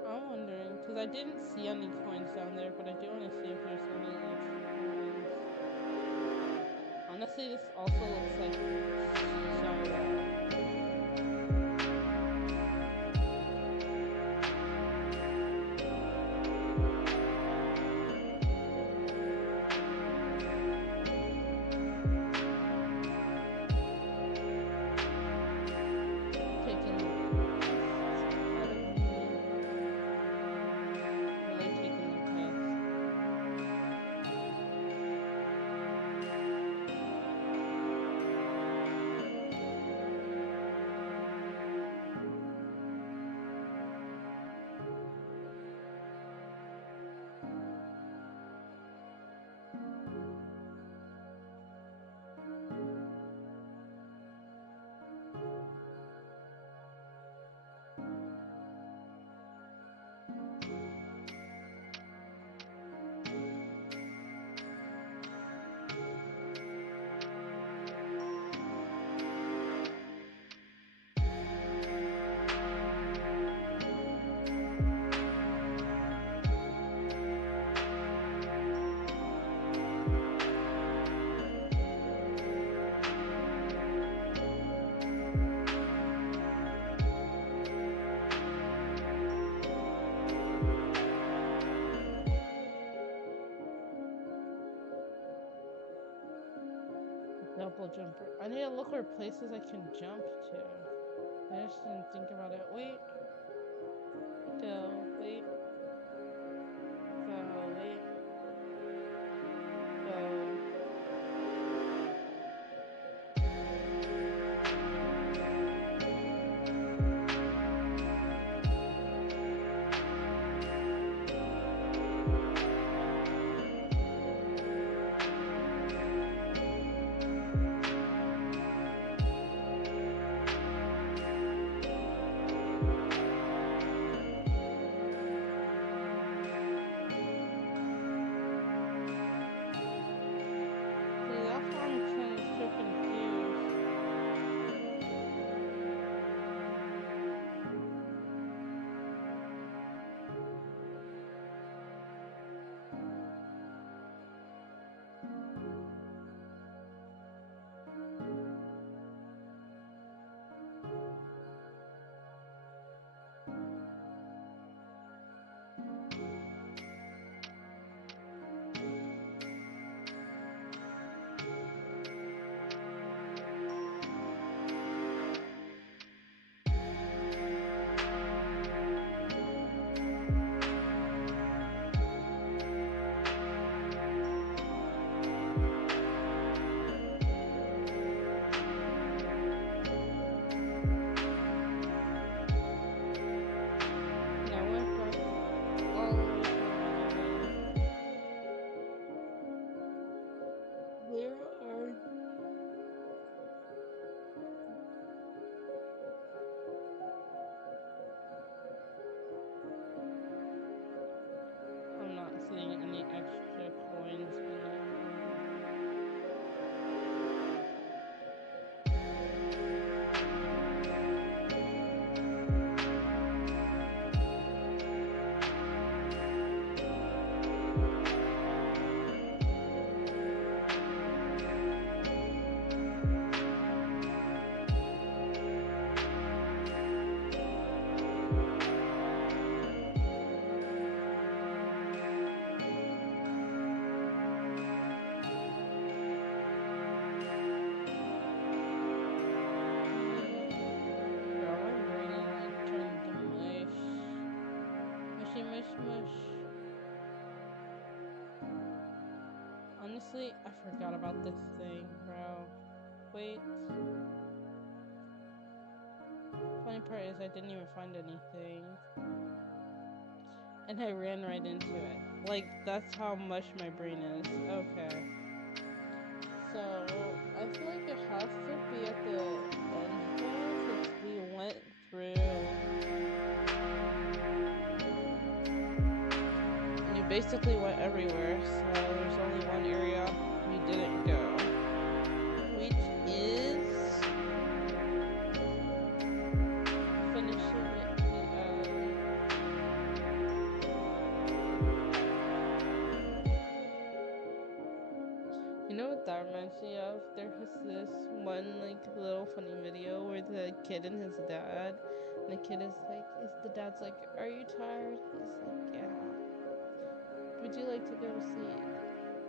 I'm wondering, because I didn't see any coins down there, but I do want to see if there's any, like, coins. Honestly, this also looks like soda. jumper. I need to look where places I can jump to. I just didn't think about it. Wait. Go. Wait. Go. Wait. Go. I'm not seeing any extra coins in it. Honestly, I forgot about this thing, bro. Wait. Funny part is I didn't even find anything. And I ran right into it. Like, that's how much my brain is. Okay. So, I feel like it has to be at the end there, because we went through... You basically went everywhere, so there's only one area we didn't go. Which is... finishing it. You know what that reminds me of? There was this one like little funny video where the kid and his dad, and the kid is like, the dad's like, "Are you tired?" He's like, "Yeah." "Would you like to go to sleep?"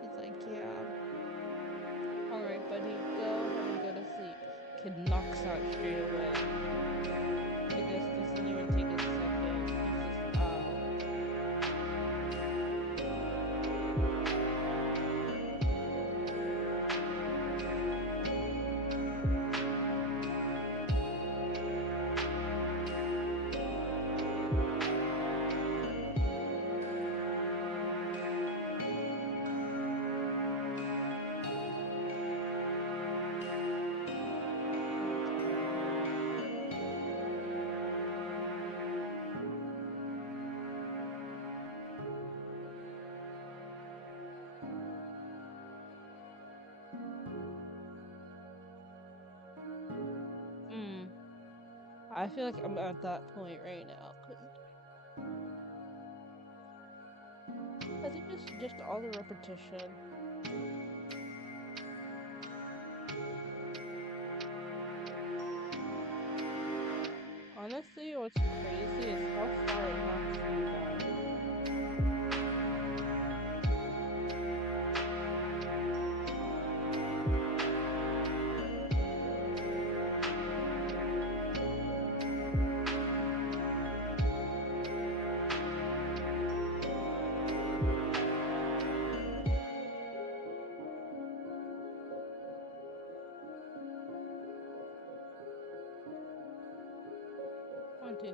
He's like, "Yeah." "Alright, buddy, go ahead and go to sleep." Kid knocks out straight away. He just doesn't even take a second. He's just out. I feel like I'm at that point right now. I think it's just all the repetition. Honestly, what's crazy is how far it knocks me down. 1, 2, 3.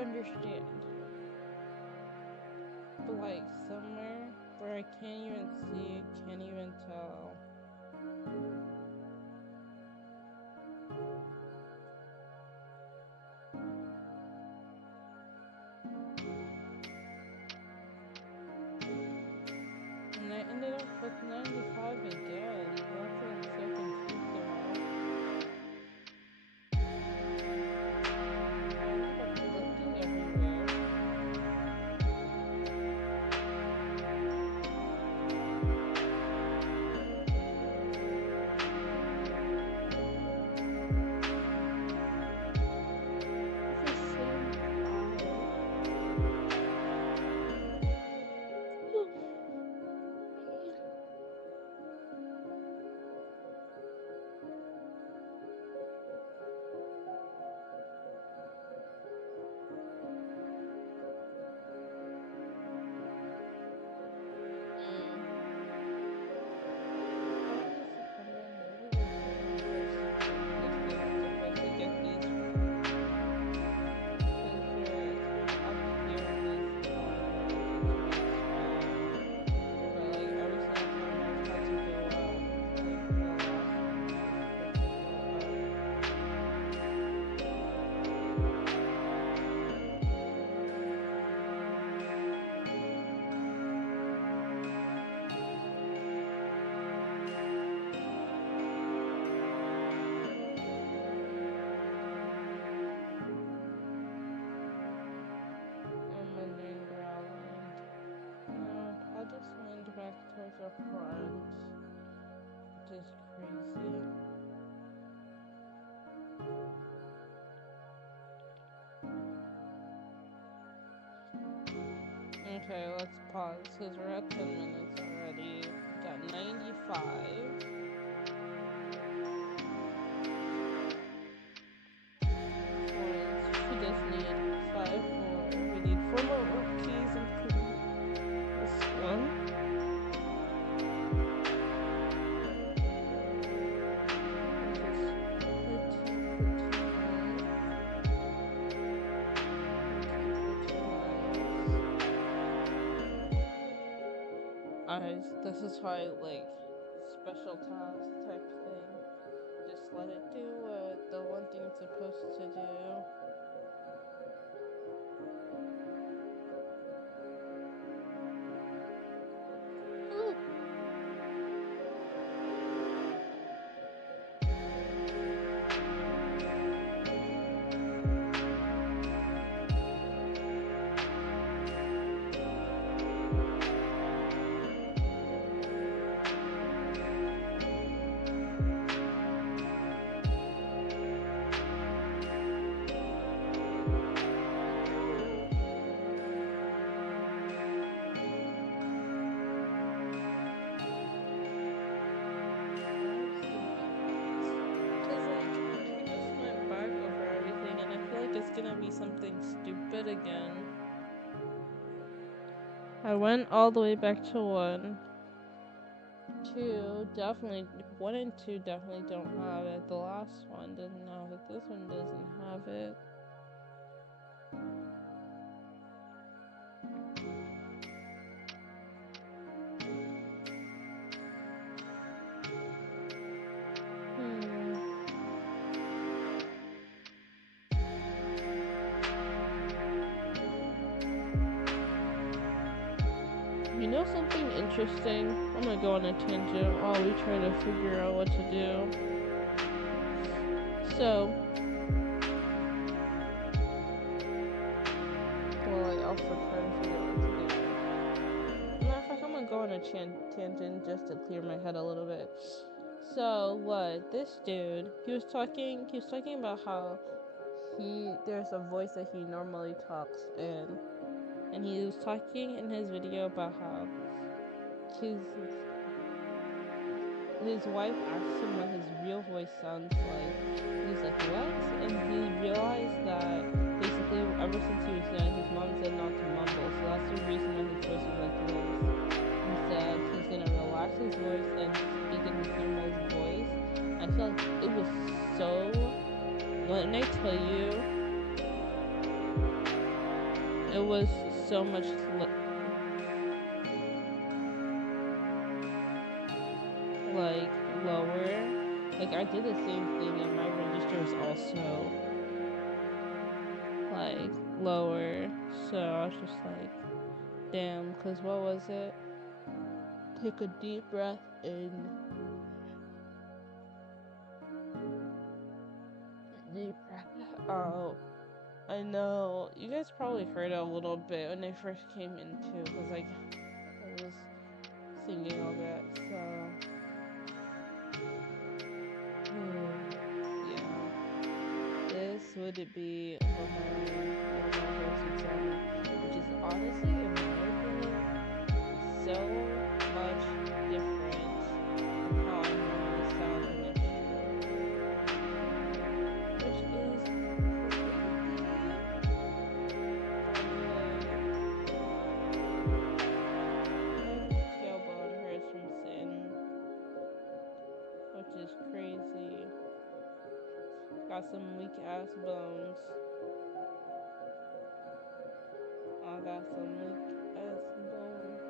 Understand, but like somewhere where I can't even see, can't even tell. And I ended up with 95 again. That's what I'm so confused about. I ended up looking everywhere. Back towards our front, which is crazy. Okay, let's pause because we're at 10 minutes already. Got 95. Points. We just need 5 more. We need 4 more work keys, including this one. This is why, like, special task type thing. Just let it do what the one thing it's supposed to do. Ooh. Gonna be something stupid again. I went all the way back to 1. 2 definitely, 1 and 2 definitely don't have it. The last one doesn't have it. This one doesn't have it. You know something interesting? I'm gonna go on a tangent while we try to figure out what to do. So, well, I also trying to figure out what to do. Matter of fact, I'm gonna go on a tangent just to clear my head a little bit. So, what this dude, he was talking about how there's a voice that he normally talks in, and he was talking in his video about how his wife asked him what his real voice sounds like. He's like, what? And he realized that basically ever since he was young, his mom said not to mumble, so that's the reason why his voice was like this. Instead, he's gonna relax his voice and speak in his normal voice. I feel like it was so, when I tell you, it was so much like lower. Like I did the same thing and my register was also like lower. So I was just like, damn, cause what was it? Take a deep breath in. Deep breath out. I know. You guys probably heard it a little bit when I first came into, cause like I was singing all that, so yeah. This would be what my normal voice would sound like, which is honestly, in my opinion, so much different from how I normally sound in my which is tailbone hurts from sitting, which is crazy. Got some weak ass bones. I got some weak ass bones.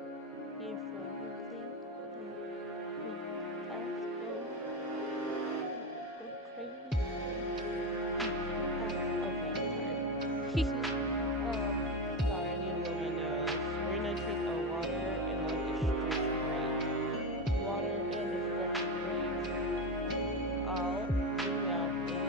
Here for you, weak ass bones. Go crazy. Okay, sorry, I need to blow my nose. We're gonna take our water and like a stretch break. Water and a stretch break. I'll do that in.